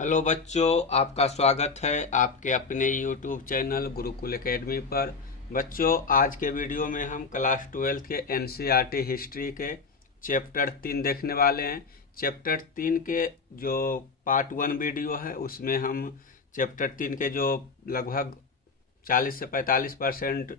Hello बच्चों, आपका स्वागत है आपके अपने यूट्यूब चैनल गुरुकुल एकेडमी पर। बच्चों, आज के वीडियो में हम क्लास 12 के एनसीईआरटी हिस्ट्री के चैप्टर 3 देखने वाले हैं। चैप्टर 3 के जो पार्ट 1 वीडियो है उसमें हम चैप्टर 3 के जो लगभग 40 से 45%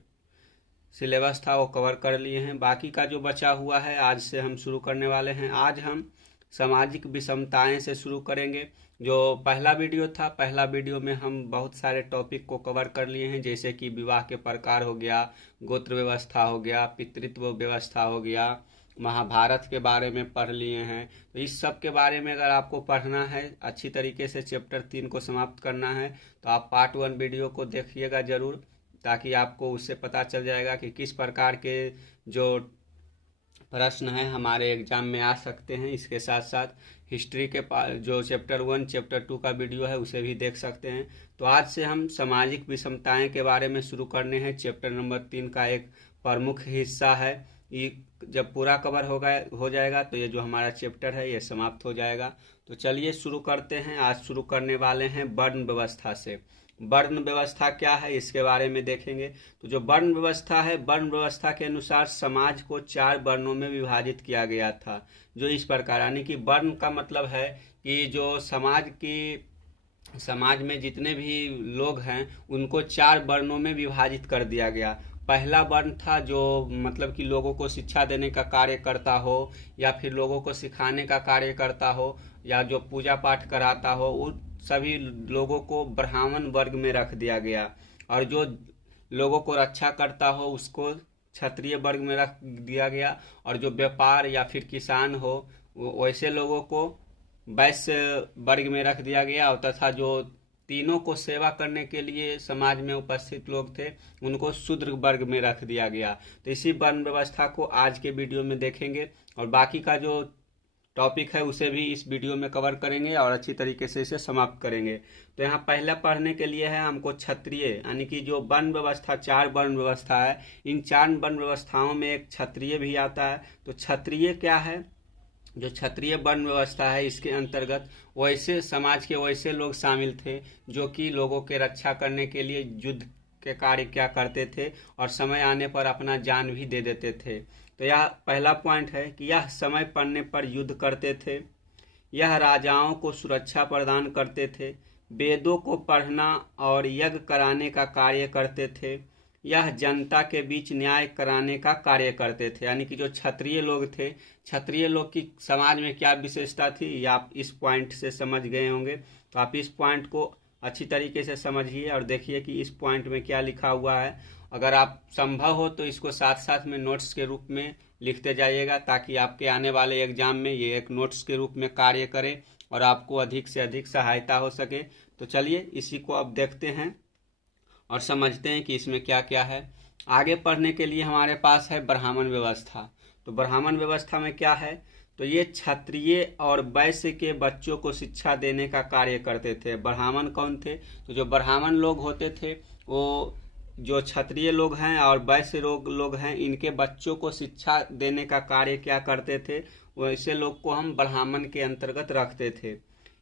सिलेबस था वो कवर कर लिए हैं। बाकी का जो बचा हुआ है आज से हम शुरू करने वाले हैं। आज हम सामाजिक विषमताएं से शुरू करेंगे। जो पहला वीडियो था, पहला वीडियो में हम बहुत सारे टॉपिक को कवर कर लिए हैं, जैसे कि विवाह के प्रकार हो गया, गोत्र व्यवस्था हो गया, पितृत्व व्यवस्था हो गया, महाभारत के बारे में पढ़ लिए हैं। तो इस सब के बारे में अगर आपको पढ़ना है, अच्छी तरीके से चैप्टर 3 को समाप्त करना है, तो आप पार्ट 1 वीडियो को देखिएगा ज़रूर, ताकि आपको उससे पता चल जाएगा कि किस प्रकार के जो प्रश्न हैं हमारे एग्जाम में आ सकते हैं। इसके साथ साथ हिस्ट्री के जो चैप्टर 1 चैप्टर 2 का वीडियो है उसे भी देख सकते हैं। तो आज से हम सामाजिक विषमताएं के बारे में शुरू करने हैं। चैप्टर नंबर 3 का एक प्रमुख हिस्सा है। ये जब पूरा कवर हो जाएगा तो ये जो हमारा चैप्टर है ये समाप्त हो जाएगा। तो चलिए शुरू करते हैं। आज शुरू करने वाले हैं वर्ण व्यवस्था से। वर्ण व्यवस्था क्या है इसके बारे में देखेंगे। तो जो वर्ण व्यवस्था है, वर्ण व्यवस्था के अनुसार समाज को 4 वर्णों में विभाजित किया गया था। जो इस प्रकार, यानी कि वर्ण का मतलब है कि जो समाज में जितने भी लोग हैं उनको 4 वर्णों में विभाजित कर दिया गया। पहला वर्ण था जो मतलब कि लोगों को शिक्षा देने का कार्य करता हो, या फिर लोगों को सिखाने का कार्य करता हो, या जो पूजा पाठ कराता हो, उन सभी लोगों को ब्राह्मण वर्ग में रख दिया गया। और जो लोगों को रक्षा करता हो उसको क्षत्रिय वर्ग में रख दिया गया। और जो व्यापार या फिर किसान हो वैसे लोगों को वैश्य वर्ग में रख दिया गया। और तथा जो तीनों को सेवा करने के लिए समाज में उपस्थित लोग थे उनको शूद्र वर्ग में रख दिया गया। तो इसी वर्ण व्यवस्था को आज के वीडियो में देखेंगे, और बाकी का जो टॉपिक है उसे भी इस वीडियो में कवर करेंगे और अच्छी तरीके से इसे समाप्त करेंगे। तो यहाँ पहला पढ़ने के लिए है हमको क्षत्रिय, यानी कि जो वर्ण व्यवस्था 4 वर्ण व्यवस्था है, इन 4 वर्ण व्यवस्थाओं में एक क्षत्रिय भी आता है। तो क्षत्रिय क्या है? जो क्षत्रिय वर्ण व्यवस्था है इसके अंतर्गत वैसे समाज के वैसे लोग शामिल थे जो कि लोगों के रक्षा करने के लिए युद्ध के कार्य क्या करते थे और समय आने पर अपना जान भी दे देते थे। तो यह पहला पॉइंट है कि यह समय पड़ने पर युद्ध करते थे, यह राजाओं को सुरक्षा प्रदान करते थे, वेदों को पढ़ना और यज्ञ कराने का कार्य करते थे, यह जनता के बीच न्याय कराने का कार्य करते थे। यानी कि जो क्षत्रिय लोग थे, क्षत्रिय लोग की समाज में क्या विशेषता थी ये आप इस पॉइंट से समझ गए होंगे। तो आप इस पॉइंट को अच्छी तरीके से समझिए और देखिए कि इस पॉइंट में क्या लिखा हुआ है। अगर आप संभव हो तो इसको साथ साथ में नोट्स के रूप में लिखते जाइएगा, ताकि आपके आने वाले एग्जाम में ये एक नोट्स के रूप में कार्य करे और आपको अधिक से अधिक सहायता हो सके। तो चलिए इसी को अब देखते हैं और समझते हैं कि इसमें क्या क्या है। आगे पढ़ने के लिए हमारे पास है ब्राह्मण व्यवस्था। तो ब्राह्मण व्यवस्था में क्या है? तो ये क्षत्रिय और वैश्य के बच्चों को शिक्षा देने का कार्य करते थे। ब्राह्मण कौन थे? तो जो ब्राह्मण लोग होते थे वो जो क्षत्रिय लोग हैं और वैश्य लोग हैं, इनके बच्चों को शिक्षा देने का कार्य क्या करते थे, वैसे लोग को हम ब्राह्मण के अंतर्गत रखते थे।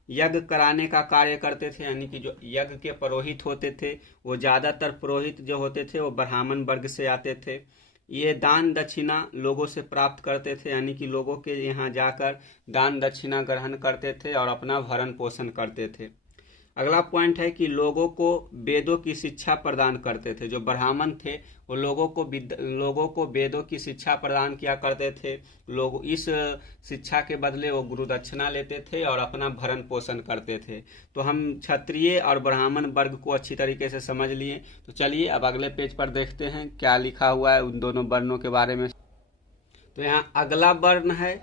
यज्ञ कराने का कार्य करते थे, यानी कि जो यज्ञ के पुरोहित होते थे वो ज़्यादातर पुरोहित जो होते थे वो ब्राह्मण वर्ग से आते थे। ये दान दक्षिणा लोगों से प्राप्त करते थे, यानी कि लोगों के यहाँ जाकर दान दक्षिणा ग्रहण करते थे और अपना भरण पोषण करते थे। अगला पॉइंट है कि लोगों को वेदों की शिक्षा प्रदान करते थे। जो ब्राह्मण थे वो लोगों को वेदों की शिक्षा प्रदान किया करते थे। लोग इस शिक्षा के बदले वो गुरु दक्षिणा लेते थे और अपना भरण पोषण करते थे। तो हम क्षत्रिय और ब्राह्मण वर्ग को अच्छी तरीके से समझ लिए। तो चलिए अब अगले पेज पर देखते हैं क्या लिखा हुआ है उन दोनों वर्णों के बारे में। तो यहाँ अगला वर्ण है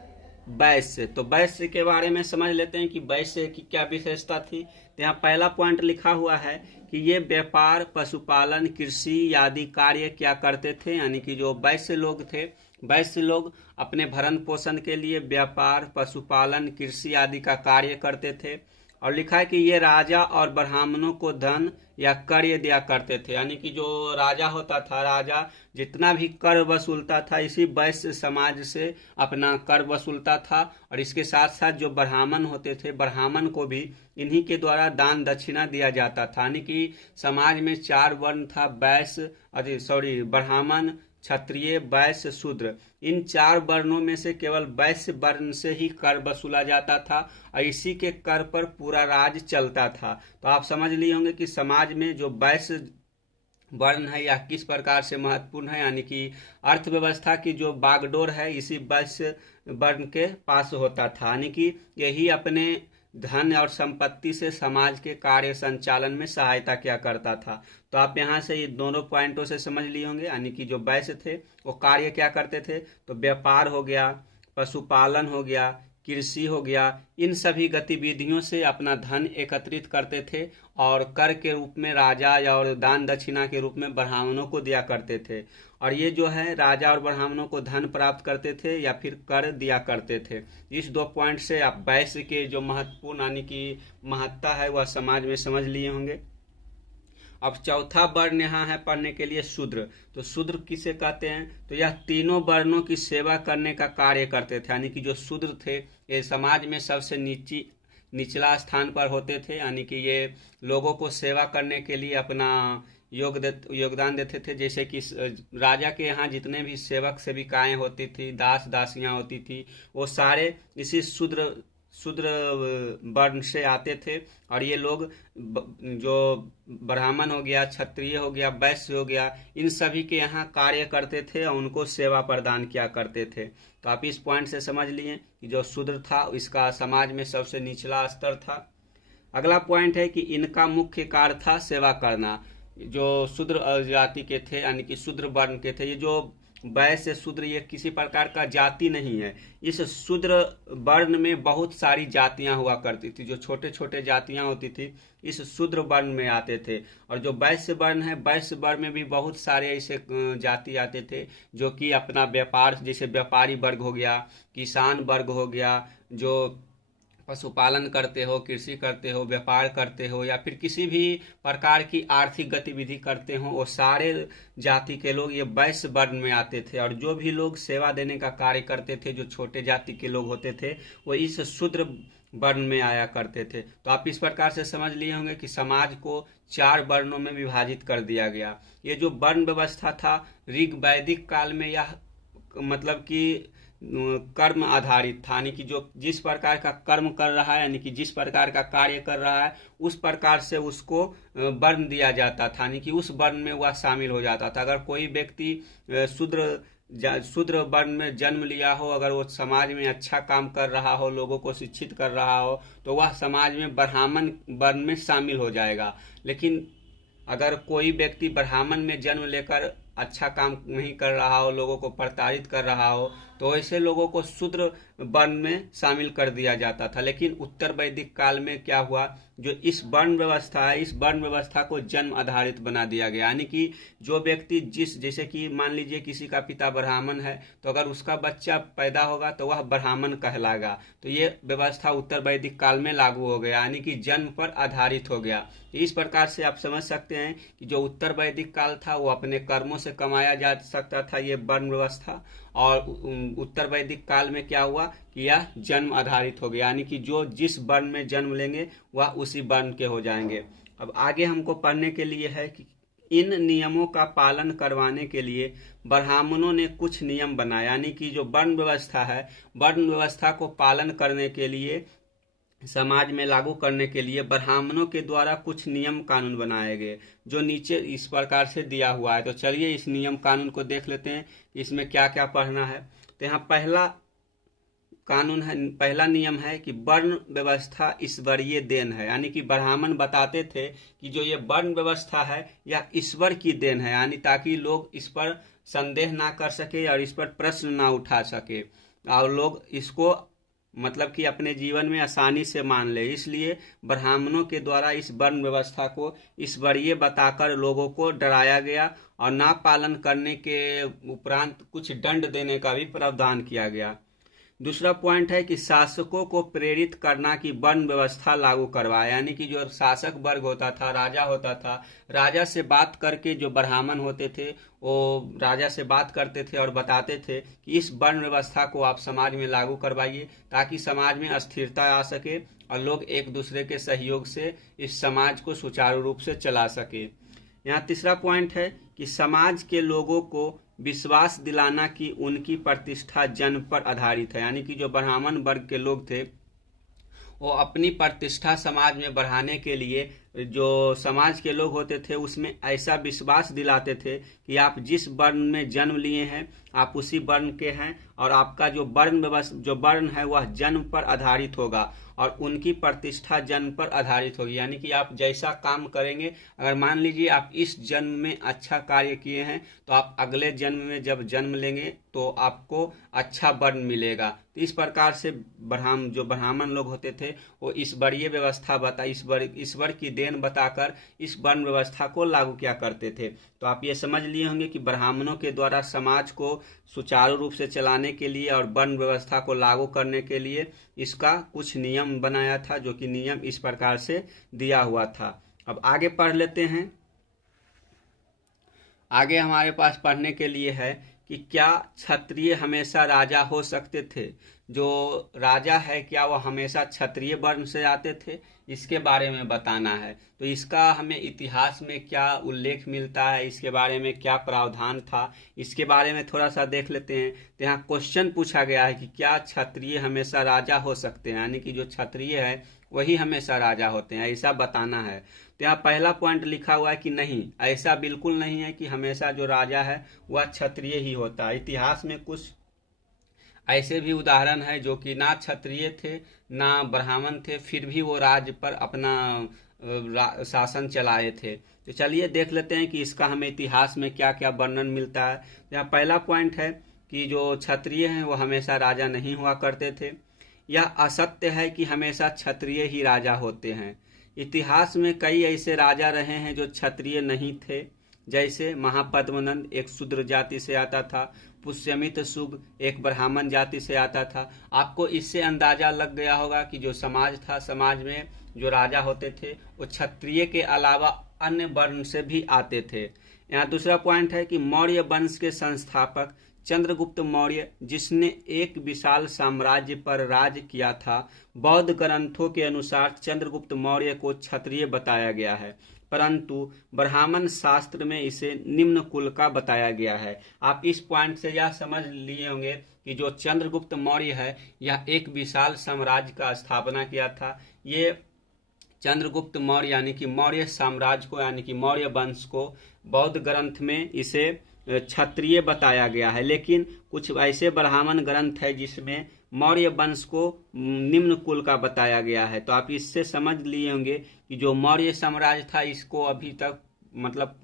वैश्य। तो वैश्य के बारे में समझ लेते हैं कि वैश्य की क्या विशेषता थी। तो यहाँ पहला पॉइंट लिखा हुआ है कि ये व्यापार, पशुपालन, कृषि आदि कार्य क्या करते थे। यानी कि जो वैश्य लोग थे, वैश्य लोग अपने भरण पोषण के लिए व्यापार, पशुपालन, कृषि आदि का कार्य करते थे। और लिखा है कि ये राजा और ब्राह्मणों को धन या कर ये दिया करते थे। यानी कि जो राजा होता था, राजा जितना भी कर वसूलता था इसी वैश्य समाज से अपना कर वसूलता था। और इसके साथ साथ जो ब्राह्मण होते थे, ब्राह्मण को भी इन्हीं के द्वारा दान दक्षिणा दिया जाता था। यानी कि समाज में 4 वर्ण था, वैश्य ब्राह्मण, क्षत्रिय, वैश्य, शूद्र। इन 4 वर्णों में से केवल वैश्य वर्ण से ही कर वसूला जाता था और इसी के कर पर पूरा राज चलता था। तो आप समझ लिए होंगे कि समाज में जो वैश्य वर्ण है या किस प्रकार से महत्वपूर्ण है। यानी कि अर्थव्यवस्था की जो बागडोर है इसी वैश्य वर्ण के पास होता था। यानी कि यही अपने धन और संपत्ति से समाज के कार्य संचालन में सहायता किया करता था। तो आप यहाँ से ये दोनों पॉइंटों से समझ लिए होंगे। यानी कि जो वैश्य थे वो कार्य क्या करते थे, तो व्यापार हो गया, पशुपालन हो गया, कृषि हो गया, इन सभी गतिविधियों से अपना धन एकत्रित करते थे और कर के रूप में राजा या और दान दक्षिणा के रूप में ब्राह्मणों को दिया करते थे। और ये जो है राजा और ब्राह्मणों को धन प्राप्त करते थे या फिर कर दिया करते थे। इस 2 पॉइंट से आप वैश्य के जो महत्वपूर्ण यानी कि महत्ता है वह समाज में समझ लिए होंगे। अब चौथा वर्ण यहाँ है पढ़ने के लिए शूद्र। तो शूद्र किसे कहते हैं, तो यह तीनों वर्णों की सेवा करने का कार्य करते थे। यानी कि जो शूद्र थे ये समाज में सबसे निचला स्थान पर होते थे। यानी कि ये लोगों को सेवा करने के लिए अपना योगदान देते थे। जैसे कि राजा के यहाँ जितने भी सेवक सेविकाएं होती थी, दास दासियां होती थी, वो सारे इसी शूद्र वर्ण से आते थे। और ये लोग जो ब्राह्मण हो गया, क्षत्रिय हो गया, वैश्य हो गया, इन सभी के यहाँ कार्य करते थे और उनको सेवा प्रदान किया करते थे। तो आप इस पॉइंट से समझ लिए कि जो शूद्र था इसका समाज में सबसे निचला स्तर था। अगला पॉइंट है कि इनका मुख्य कार्य था सेवा करना। जो शूद्र जाति के थे यानी कि शूद्र वर्ण के थे, ये जो वैश्य शूद्र ये किसी प्रकार का जाति नहीं है। इस शूद्र वर्ण में बहुत सारी जातियां हुआ करती थी। जो छोटे छोटे जातियां होती थी इस शूद्र वर्ण में आते थे। और जो वैश्य वर्ण है, वैश्य वर्ण में भी बहुत सारे ऐसे जाति आते थे जो कि अपना व्यापार, जैसे व्यापारी वर्ग हो गया, किसान वर्ग हो गया, जो पशुपालन करते हो, कृषि करते हो, व्यापार करते हो या फिर किसी भी प्रकार की आर्थिक गतिविधि करते हो, वो सारे जाति के लोग ये वैश्य वर्ण में आते थे। और जो भी लोग सेवा देने का कार्य करते थे, जो छोटे जाति के लोग होते थे, वो इस शूद्र वर्ण में आया करते थे। तो आप इस प्रकार से समझ लिए होंगे कि समाज को 4 वर्णों में विभाजित कर दिया गया। ये जो वर्ण व्यवस्था था ऋग वैदिक काल में यह मतलब कि कर्म आधारित था। यानी कि जो जिस प्रकार का कर्म कर रहा है, यानी कि जिस प्रकार का कार्य कर रहा है, उस प्रकार से उसको वर्ण दिया जाता था। यानी कि उस वर्ण में वह शामिल हो जाता था। अगर कोई व्यक्ति शूद्र वर्ण में जन्म लिया हो, अगर वो समाज में अच्छा काम कर रहा हो, लोगों को शिक्षित कर रहा हो, तो वह समाज में ब्राह्मण वर्ण में शामिल हो जाएगा। लेकिन अगर कोई व्यक्ति ब्राह्मण में जन्म लेकर अच्छा काम नहीं कर रहा हो, लोगों को प्रताड़ित कर रहा हो, तो ऐसे लोगों को शूद्र वर्ण में शामिल कर दिया जाता था। लेकिन उत्तर वैदिक काल में क्या हुआ, जो इस वर्ण व्यवस्था है, इस वर्ण व्यवस्था को जन्म आधारित बना दिया गया। यानी कि जो व्यक्ति जैसे कि मान लीजिए किसी का पिता ब्राह्मण है, तो अगर उसका बच्चा पैदा होगा तो वह ब्राह्मण कहलाएगा। तो ये व्यवस्था उत्तर वैदिक काल में लागू हो गया, यानी कि जन्म पर आधारित हो गया। इस प्रकार से आप समझ सकते हैं कि जो उत्तर वैदिक काल था वो अपने कर्मों से कमाया जा सकता था, ये वर्ण व्यवस्था। और उत्तर वैदिक काल में क्या हुआ कि यह जन्म आधारित हो गया, यानी कि जो जिस वर्ण में जन्म लेंगे वह उसी वर्ण के हो जाएंगे। अब आगे हमको पढ़ने के लिए है कि इन नियमों का पालन करवाने के लिए ब्राह्मणों ने कुछ नियम बनाए। यानी कि जो वर्ण व्यवस्था है, वर्ण व्यवस्था को पालन करने के लिए, समाज में लागू करने के लिए ब्राह्मणों के द्वारा कुछ नियम कानून बनाए गए, जो नीचे इस प्रकार से दिया हुआ है। तो चलिए इस नियम कानून को देख लेते हैं कि इसमें क्या क्या पढ़ना है। तो यहाँ पहला कानून है, पहला नियम है कि वर्ण व्यवस्था ईश्वरीय देन है। यानी कि ब्राह्मण बताते थे कि जो ये वर्ण व्यवस्था है यह ईश्वर की देन है, यानी ताकि लोग इस पर संदेह ना कर सके और इस पर प्रश्न ना उठा सके और लोग इसको मतलब कि अपने जीवन में आसानी से मान ले। इसलिए ब्राह्मणों के द्वारा इस वर्ण व्यवस्था को ईश्वरीय बताकर लोगों को डराया गया और ना पालन करने के उपरांत कुछ दंड देने का भी प्रावधान किया गया। दूसरा पॉइंट है कि शासकों को प्रेरित करना कि वर्ण व्यवस्था लागू करवाए, यानी कि जो शासक वर्ग होता था, राजा होता था, राजा से बात करके जो ब्राह्मण होते थे वो राजा से बात करते थे और बताते थे कि इस वर्ण व्यवस्था को आप समाज में लागू करवाइए ताकि समाज में स्थिरता आ सके और लोग एक दूसरे के सहयोग से इस समाज को सुचारू रूप से चला सके। यहाँ तीसरा पॉइंट है कि समाज के लोगों को विश्वास दिलाना कि उनकी प्रतिष्ठा जन्म पर आधारित है, यानी कि जो ब्राह्मण वर्ग के लोग थे वो अपनी प्रतिष्ठा समाज में बढ़ाने के लिए जो समाज के लोग होते थे उसमें ऐसा विश्वास दिलाते थे कि आप जिस वर्ण में जन्म लिए हैं आप उसी वर्ण के हैं और आपका जो वर्ण है वह जन्म पर आधारित होगा और उनकी प्रतिष्ठा जन्म पर आधारित होगी, यानी कि आप जैसा काम करेंगे, अगर मान लीजिए आप इस जन्म में अच्छा कार्य किए हैं तो आप अगले जन्म में जब जन्म लेंगे तो आपको अच्छा वर्ण मिलेगा। तो इस प्रकार से जो ब्राह्मण लोग होते थे वो इस वर्गीय व्यवस्था इस वर्ग की देन बताकर इस वर्ण व्यवस्था को लागू किया करते थे। तो आप ये समझ लिए होंगे कि ब्राह्मणों के द्वारा समाज को सुचारू रूप से चलाने के लिए और वर्ण व्यवस्था को लागू करने के लिए इसका कुछ नियम बनाया था, जो कि नियम इस प्रकार से दिया हुआ था। अब आगे पढ़ लेते हैं। आगे हमारे पास पढ़ने के लिए है कि क्या क्षत्रिय हमेशा राजा हो सकते थे। जो राजा है क्या वो हमेशा क्षत्रिय वर्ण से आते थे, इसके बारे में बताना है। तो इसका हमें इतिहास में क्या उल्लेख मिलता है, इसके बारे में क्या प्रावधान था, इसके बारे में थोड़ा सा देख लेते हैं। तो यहाँ क्वेश्चन पूछा गया है कि क्या क्षत्रिय हमेशा राजा हो सकते हैं, यानी कि जो क्षत्रिय है वही हमेशा राजा होते हैं, ऐसा बताना है। तो यहाँ पहला पॉइंट लिखा हुआ है कि नहीं, ऐसा बिल्कुल नहीं है कि हमेशा जो राजा है वह क्षत्रिय ही होता है। इतिहास में कुछ ऐसे भी उदाहरण है जो कि ना क्षत्रिय थे ना ब्राह्मण थे, फिर भी वो राज्य पर अपना शासन चलाए थे। तो चलिए देख लेते हैं कि इसका हमें इतिहास में क्या क्या वर्णन मिलता है। यहाँ पहला पॉइंट है कि जो क्षत्रिय हैं वो हमेशा राजा नहीं हुआ करते थे। यह असत्य है कि हमेशा क्षत्रिय ही राजा होते हैं। इतिहास में कई ऐसे राजा रहे हैं जो क्षत्रिय नहीं थे, जैसे महापद्मनंद एक शूद्र जाति से आता था, पुष्यमित्र शुग एक ब्राह्मण जाति से आता था। आपको इससे अंदाजा लग गया होगा कि जो समाज था, समाज में जो राजा होते थे वो क्षत्रिय के अलावा अन्य वर्ण से भी आते थे। यहाँ दूसरा पॉइंट है कि मौर्य वंश के संस्थापक चंद्रगुप्त मौर्य, जिसने एक विशाल साम्राज्य पर राज किया था, बौद्ध ग्रंथों के अनुसार चंद्रगुप्त मौर्य को क्षत्रिय बताया गया है, परंतु ब्राह्मण शास्त्र में इसे निम्न कुल का बताया गया है। आप इस पॉइंट से यह समझ लिए होंगे कि जो चंद्रगुप्त मौर्य है यह एक विशाल साम्राज्य का स्थापना किया था। ये चंद्रगुप्त मौर्य यानी कि मौर्य साम्राज्य को यानी कि मौर्य वंश को बौद्ध ग्रंथ में इसे क्षत्रिय बताया गया है, लेकिन कुछ ऐसे ब्राह्मण ग्रंथ है जिसमें मौर्य वंश को निम्न कुल का बताया गया है। तो आप इससे समझ लिए होंगे कि जो मौर्य साम्राज्य था इसको अभी तक मतलब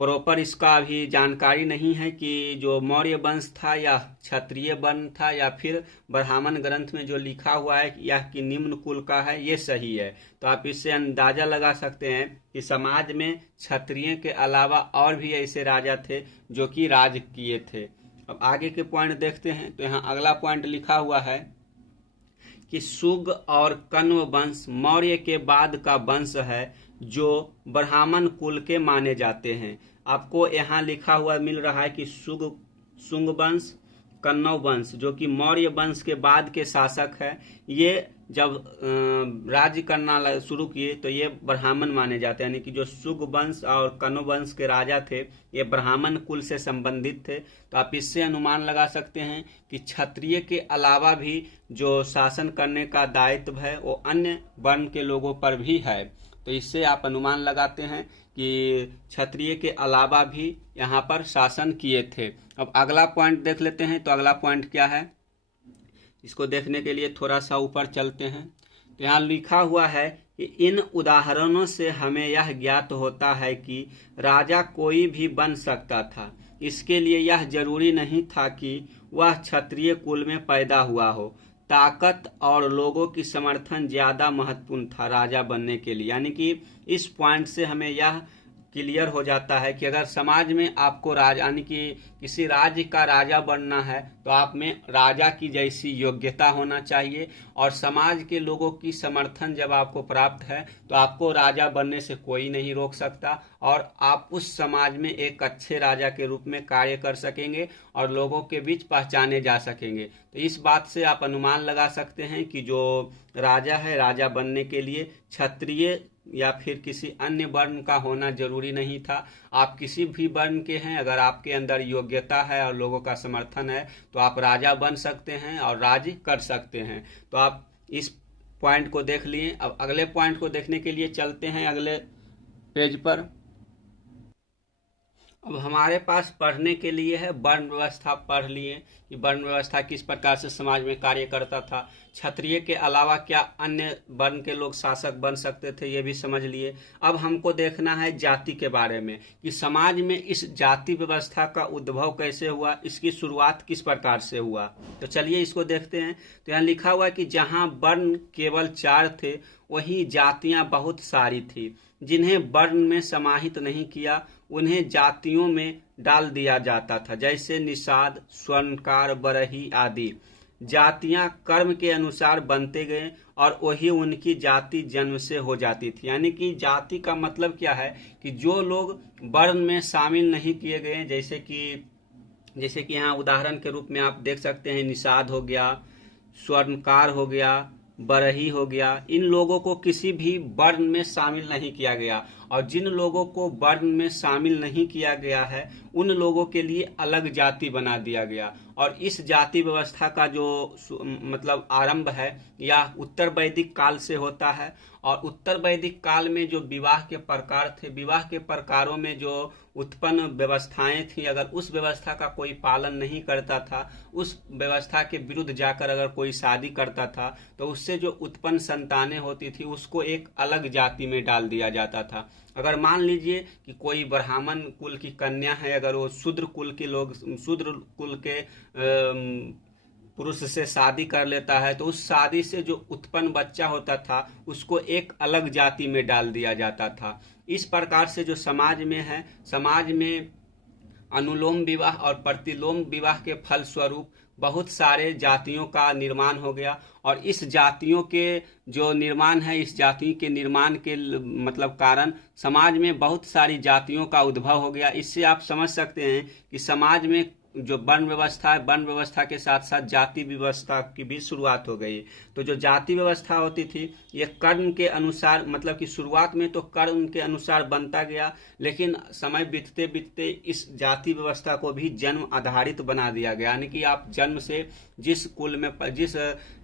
प्रॉपर इसका अभी जानकारी नहीं है कि जो मौर्य वंश था या क्षत्रिय वर्ण था या फिर ब्राह्मण ग्रंथ में जो लिखा हुआ है यह कि निम्न कुल का है, ये सही है। तो आप इससे अंदाजा लगा सकते हैं कि समाज में क्षत्रिय के अलावा और भी ऐसे राजा थे जो कि राज किए थे। अब आगे के पॉइंट देखते हैं। तो यहाँ अगला पॉइंट लिखा हुआ है कि शुग और कण्व वंश मौर्य के बाद का वंश है जो ब्राह्मण कुल के माने जाते हैं। आपको यहाँ लिखा हुआ मिल रहा है कि शुंग वंश, कण्व वंश जो कि मौर्य वंश के बाद के शासक है, ये जब राज्य करना शुरू किए तो ये ब्राह्मण माने जाते हैं, यानी कि जो शुग वंश और कण्व वंश के राजा थे ये ब्राह्मण कुल से संबंधित थे। तो आप इससे अनुमान लगा सकते हैं कि क्षत्रिय के अलावा भी जो शासन करने का दायित्व है वो अन्य वर्ण के लोगों पर भी है। तो इससे आप अनुमान लगाते हैं कि क्षत्रिय के अलावा भी यहाँ पर शासन किए थे। अब अगला पॉइंट देख लेते हैं। तो अगला पॉइंट क्या है, इसको देखने के लिए थोड़ा सा ऊपर चलते हैं। तो यहाँ लिखा हुआ है कि इन उदाहरणों से हमें यह ज्ञात होता है कि राजा कोई भी बन सकता था। इसके लिए यह जरूरी नहीं था कि वह क्षत्रिय कुल में पैदा हुआ हो। ताकत और लोगों की समर्थन ज्यादा महत्वपूर्ण था राजा बनने के लिए। यानी कि इस पॉइंट से हमें यह क्लियर हो जाता है कि अगर समाज में आपको राजा यानी कि किसी राज्य का राजा बनना है तो आप में राजा की जैसी योग्यता होना चाहिए, और समाज के लोगों की समर्थन जब आपको प्राप्त है तो आपको राजा बनने से कोई नहीं रोक सकता, और आप उस समाज में एक अच्छे राजा के रूप में कार्य कर सकेंगे और लोगों के बीच पहचाने जा सकेंगे। तो इस बात से आप अनुमान लगा सकते हैं कि जो राजा है, राजा बनने के लिए क्षत्रिय या फिर किसी अन्य वर्ण का होना जरूरी नहीं था। आप किसी भी वर्ण के हैं, अगर आपके अंदर योग्यता है और लोगों का समर्थन है तो आप राजा बन सकते हैं और राज कर सकते हैं। तो आप इस पॉइंट को देख लिए। अब अगले पॉइंट को देखने के लिए चलते हैं अगले पेज पर। अब हमारे पास पढ़ने के लिए है वर्ण व्यवस्था। पढ़ लिए कि वर्ण व्यवस्था किस प्रकार से समाज में कार्य करता था। क्षत्रिय के अलावा क्या अन्य वर्ण के लोग शासक बन सकते थे, ये भी समझ लिए। अब हमको देखना है जाति के बारे में कि समाज में इस जाति व्यवस्था का उद्भव कैसे हुआ, इसकी शुरुआत किस प्रकार से हुआ। तो चलिए इसको देखते हैं। तो यहाँ लिखा हुआ है कि जहाँ वर्ण केवल 4 थे वहीं जातियाँ बहुत सारी थी। जिन्हें वर्ण में समाहित नहीं किया उन्हें जातियों में डाल दिया जाता था, जैसे निषाद, स्वर्णकार, बरही आदि। जातियां कर्म के अनुसार बनते गए और वही उनकी जाति जन्म से हो जाती थी। यानी कि जाति का मतलब क्या है कि जो लोग वर्ण में शामिल नहीं किए गए, जैसे कि यहाँ उदाहरण के रूप में आप देख सकते हैं, निषाद हो गया, स्वर्णकार हो गया, बरही हो गया, इन लोगों को किसी भी वर्ण में शामिल नहीं किया गया। और जिन लोगों को वर्ण में शामिल नहीं किया गया है उन लोगों के लिए अलग जाति बना दिया गया। और इस जाति व्यवस्था का जो मतलब आरंभ है या उत्तर वैदिक काल से होता है। और उत्तर वैदिक काल में जो विवाह के प्रकार थे, विवाह के प्रकारों में जो उत्पन्न व्यवस्थाएं थी, अगर उस व्यवस्था का कोई पालन नहीं करता था, उस व्यवस्था के विरुद्ध जाकर अगर कोई शादी करता था तो उससे जो उत्पन्न संतानें होती थी उसको एक अलग जाति में डाल दिया जाता था। अगर मान लीजिए कि कोई ब्राह्मण कुल की कन्या है, अगर वो शूद्र कुल के पुरुष से शादी कर लेता है तो उस शादी से जो उत्पन्न बच्चा होता था उसको एक अलग जाति में डाल दिया जाता था। इस प्रकार से जो समाज में है, समाज में अनुलोम विवाह और प्रतिलोम विवाह के फलस्वरूप बहुत सारे जातियों का निर्माण हो गया। और इस जातियों के जो निर्माण है, इस जाति के निर्माण के मतलब कारण समाज में बहुत सारी जातियों का उद्भव हो गया। इससे आप समझ सकते हैं कि समाज में जो वर्ण व्यवस्था है, वर्ण व्यवस्था के साथ साथ जाति व्यवस्था की भी शुरुआत हो गई। तो जो जाति व्यवस्था होती थी ये कर्म के अनुसार, मतलब कि शुरुआत में तो कर्म के अनुसार बनता गया, लेकिन समय बीतते बीतते इस जाति व्यवस्था को भी जन्म आधारित बना दिया गया। यानी कि आप जन्म से जिस कुल में, जिस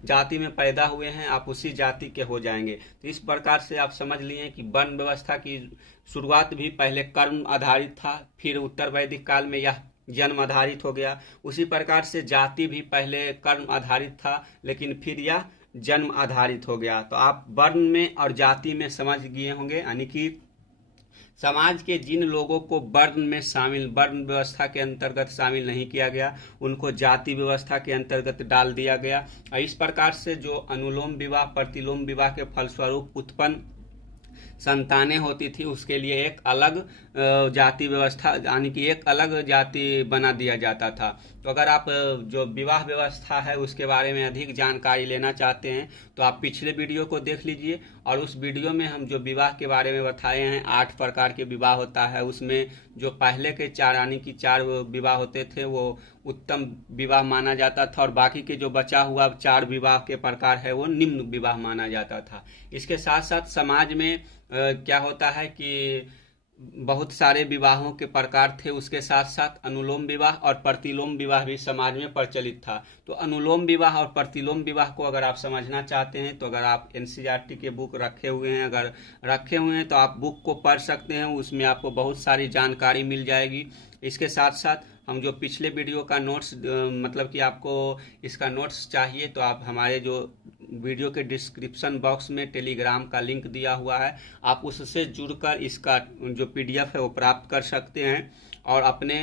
जाति में पैदा हुए हैं आप उसी जाति के हो जाएंगे। तो इस प्रकार से आप समझ लिए कि वर्ण व्यवस्था की शुरुआत भी पहले कर्म आधारित था, फिर उत्तर वैदिक काल में यह जन्म आधारित हो गया। उसी प्रकार से जाति भी पहले कर्म आधारित था लेकिन फिर यह जन्म आधारित हो गया। तो आप वर्ण में और जाति में समझ गए होंगे। यानी कि समाज के जिन लोगों को वर्ण में शामिल, वर्ण व्यवस्था के अंतर्गत शामिल नहीं किया गया उनको जाति व्यवस्था के अंतर्गत डाल दिया गया। और इस प्रकार से जो अनुलोम विवाह, प्रतिलोम विवाह के फलस्वरूप उत्पन्न संतानें होती थी उसके लिए एक अलग जाति व्यवस्था, यानी कि एक अलग जाति बना दिया जाता था। तो अगर आप जो विवाह व्यवस्था है उसके बारे में अधिक जानकारी लेना चाहते हैं तो आप पिछले वीडियो को देख लीजिए। और उस वीडियो में हम जो विवाह के बारे में बताए हैं, 8 प्रकार के विवाह होता है, उसमें जो पहले के 4 यानी कि 4 विवाह होते थे वो उत्तम विवाह माना जाता था, और बाकी के जो बचा हुआ 4 विवाह के प्रकार है वो निम्न विवाह माना जाता था। इसके साथ साथ समाज में क्या होता है कि बहुत सारे विवाहों के प्रकार थे, उसके साथ साथ अनुलोम विवाह और प्रतिलोम विवाह भी समाज में प्रचलित था। तो अनुलोम विवाह और प्रतिलोम विवाह को अगर आप समझना चाहते हैं तो अगर आप एनसीईआरटी के बुक रखे हुए हैं, अगर रखे हुए हैं तो आप बुक को पढ़ सकते हैं, उसमें आपको बहुत सारी जानकारी मिल जाएगी। इसके साथ साथ हम जो पिछले वीडियो का नोट्स, मतलब कि आपको इसका नोट्स चाहिए तो आप हमारे जो वीडियो के डिस्क्रिप्शन बॉक्स में टेलीग्राम का लिंक दिया हुआ है, आप उससे जुड़कर इसका जो PDF है वो प्राप्त कर सकते हैं और अपने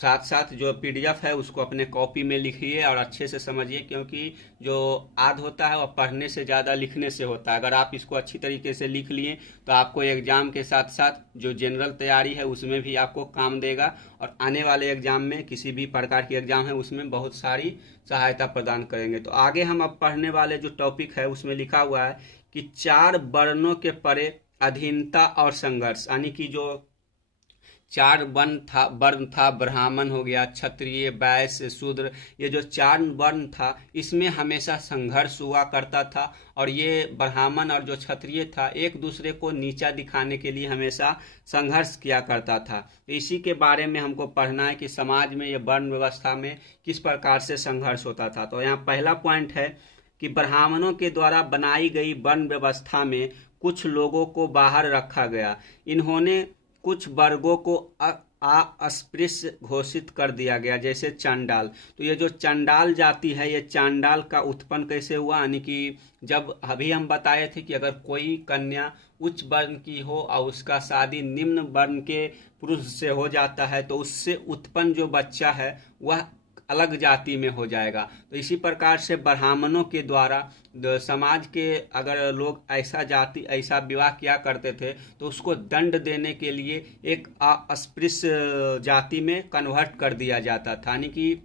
साथ साथ जो पीडीएफ है उसको अपने कॉपी में लिखिए और अच्छे से समझिए, क्योंकि जो याद होता है वह पढ़ने से ज़्यादा लिखने से होता है। अगर आप इसको अच्छी तरीके से लिख लिए तो आपको एग्ज़ाम के साथ साथ जो जनरल तैयारी है उसमें भी आपको काम देगा, और आने वाले एग्ज़ाम में किसी भी प्रकार की एग्ज़ाम है उसमें बहुत सारी सहायता प्रदान करेंगे। तो आगे हम अब पढ़ने वाले जो टॉपिक है उसमें लिखा हुआ है कि 4 वर्णों के परे अधीनता और संघर्ष, यानी कि जो 4 वर्ण था, ब्राह्मण हो गया, क्षत्रिय, वैश्य, शूद्र, ये जो 4 वर्ण था इसमें हमेशा संघर्ष हुआ करता था, और ये ब्राह्मण और जो क्षत्रिय था एक दूसरे को नीचा दिखाने के लिए हमेशा संघर्ष किया करता था। तो इसी के बारे में हमको पढ़ना है कि समाज में ये वर्ण व्यवस्था में किस प्रकार से संघर्ष होता था। तो यहाँ पहला पॉइंट है कि ब्राह्मणों के द्वारा बनाई गई वर्ण व्यवस्था में कुछ लोगों को बाहर रखा गया। इन्होंने कुछ वर्गों को अस्पृश्य घोषित कर दिया गया, जैसे चांडाल। तो ये जो चांडाल जाति है, ये चांडाल का उत्पन्न कैसे हुआ, यानी कि जब अभी हम बताए थे कि अगर कोई कन्या उच्च वर्ण की हो और उसका शादी निम्न वर्ण के पुरुष से हो जाता है तो उससे उत्पन्न जो बच्चा है वह अलग जाति में हो जाएगा। तो इसी प्रकार से ब्राह्मणों के द्वारा समाज के अगर लोग ऐसा जाति ऐसा विवाह किया करते थे तो उसको दंड देने के लिए एक अस्पृश्य जाति में कन्वर्ट कर दिया जाता था, यानी कि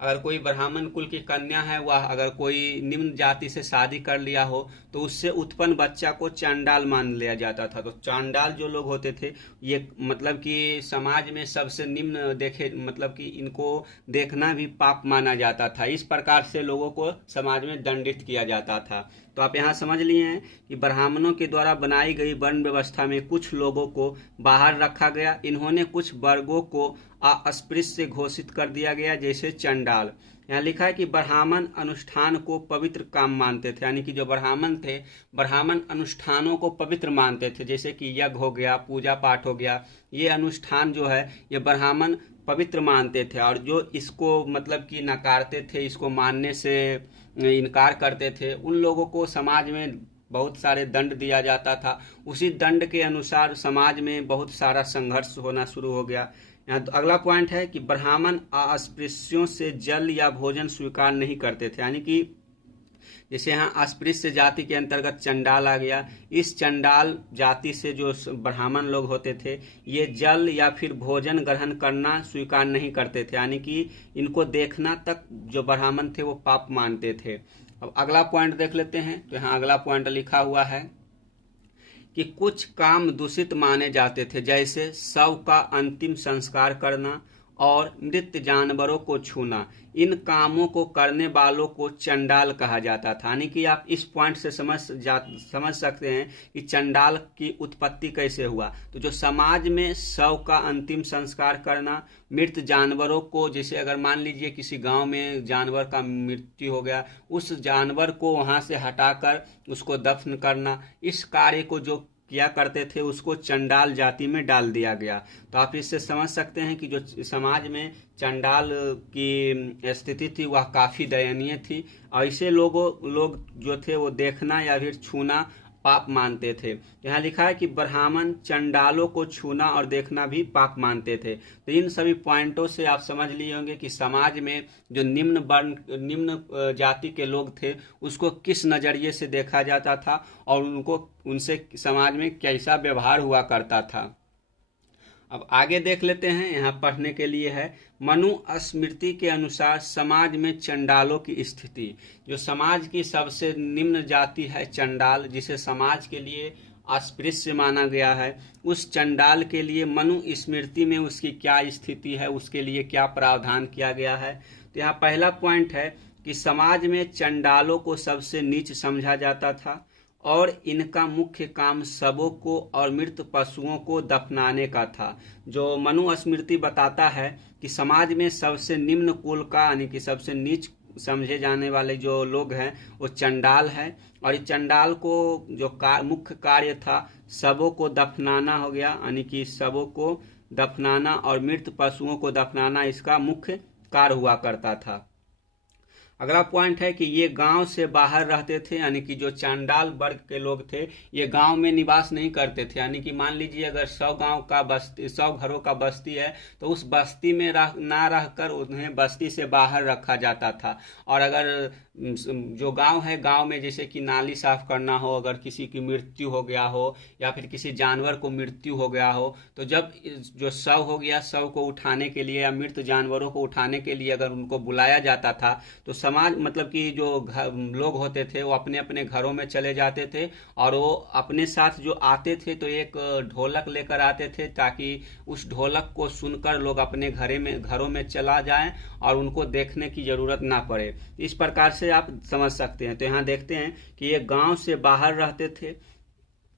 अगर कोई ब्राह्मण कुल की कन्या है वह अगर कोई निम्न जाति से शादी कर लिया हो तो उससे उत्पन्न बच्चा को चांडाल मान लिया जाता था। तो चांडाल जो लोग होते थे ये मतलब कि समाज में सबसे निम्न देखे, मतलब कि इनको देखना भी पाप माना जाता था। इस प्रकार से लोगों को समाज में दंडित किया जाता था। तो आप यहाँ समझ लिए हैं कि ब्राह्मणों के द्वारा बनाई गई वर्ण व्यवस्था में कुछ लोगों को बाहर रखा गया। इन्होंने कुछ वर्गों को अस्पृश्य घोषित कर दिया गया, जैसे चंडाल। यहाँ लिखा है कि ब्राह्मण अनुष्ठान को पवित्र काम मानते थे, यानी कि जो ब्राह्मण थे ब्राह्मण अनुष्ठानों को पवित्र मानते थे, जैसे कि यज्ञ हो गया, पूजा पाठ हो गया, ये अनुष्ठान जो है ये ब्राह्मण पवित्र मानते थे। और जो इसको मतलब कि नकारते थे, इसको मानने से इनकार करते थे, उन लोगों को समाज में बहुत सारे दंड दिया जाता था। उसी दंड के अनुसार समाज में बहुत सारा संघर्ष होना शुरू हो गया। यहाँ तो अगला पॉइंट है कि ब्राह्मण अस्पृश्यों से जल या भोजन स्वीकार नहीं करते थे, यानी कि जैसे यहाँ अस्पृश्य जाति के अंतर्गत चंडाल आ गया। इस चंडाल जाति से जो ब्राह्मण लोग होते थे ये जल या फिर भोजन ग्रहण करना स्वीकार नहीं करते थे, यानी कि इनको देखना तक जो ब्राह्मण थे वो पाप मानते थे। अब अगला पॉइंट देख लेते हैं। तो यहाँ अगला पॉइंट लिखा हुआ है कि कुछ काम दूषित माने जाते थे, जैसे शव का अंतिम संस्कार करना और मृत जानवरों को छूना। इन कामों को करने वालों को चंडाल कहा जाता था, यानी कि आप इस पॉइंट से समझ सकते हैं कि चंडाल की उत्पत्ति कैसे हुआ। तो जो समाज में शव का अंतिम संस्कार करना, मृत जानवरों को, जैसे अगर मान लीजिए किसी गांव में जानवर का मृत्यु हो गया, उस जानवर को वहां से हटाकर उसको दफन करना, इस कार्य को जो किया करते थे उसको चंडाल जाति में डाल दिया गया। तो आप इससे समझ सकते हैं कि जो समाज में चंडाल की स्थिति थी वह काफ़ी दयनीय थी। ऐसे लोग जो थे वो देखना या फिर छूना पाप मानते थे। यहाँ लिखा है कि ब्राह्मण चंडालों को छूना और देखना भी पाप मानते थे। तो इन सभी पॉइंटों से आप समझ लिए होंगे कि समाज में जो निम्न जाति के लोग थे उसको किस नज़रिए से देखा जाता था और उनसे समाज में कैसा व्यवहार हुआ करता था। अब आगे देख लेते हैं। यहाँ पढ़ने के लिए है, मनुस्मृति के अनुसार समाज में चंडालों की स्थिति। जो समाज की सबसे निम्न जाति है चंडाल, जिसे समाज के लिए अस्पृश्य माना गया है, उस चंडाल के लिए मनुस्मृति में उसकी क्या स्थिति है, उसके लिए क्या प्रावधान किया गया है। तो यहाँ पहला पॉइंट है कि समाज में चंडालों को सबसे नीच समझा जाता था और इनका मुख्य काम शवों को और मृत पशुओं को दफनाने का था। जो मनुस्मृति बताता है कि समाज में सबसे निम्न कुल का, यानी कि सबसे नीच समझे जाने वाले जो लोग हैं वो चंडाल है, और इस चंडाल को जो मुख्य कार्य था शवों को दफनाना हो गया, यानी कि शवों को दफनाना और मृत पशुओं को दफनाना इसका मुख्य कार्य हुआ करता था। अगला पॉइंट है कि ये गांव से बाहर रहते थे, यानी कि जो चांडाल वर्ग के लोग थे ये गांव में निवास नहीं करते थे। यानी कि मान लीजिए अगर 100 गांव का बस्ती, 100 घरों का बस्ती है तो उस बस्ती में ना रहकर उन्हें बस्ती से बाहर रखा जाता था। और अगर जो गांव है, गांव में जैसे कि नाली साफ करना हो, अगर किसी की मृत्यु हो गया हो या फिर किसी जानवर को मृत्यु हो गया हो, तो जब जो शव हो गया, शव को उठाने के लिए या मृत जानवरों को उठाने के लिए अगर उनको बुलाया जाता था तो समाज मतलब कि जो लोग होते थे वो अपने अपने घरों में चले जाते थे और वो अपने साथ जो आते थे तो एक ढोलक लेकर आते थे ताकि उस ढोलक को सुनकर लोग अपने घरों में चला जाएं और उनको देखने की जरूरत ना पड़े। इस प्रकार से आप समझ सकते हैं। तो यहाँ देखते हैं कि ये गांव से बाहर रहते थे,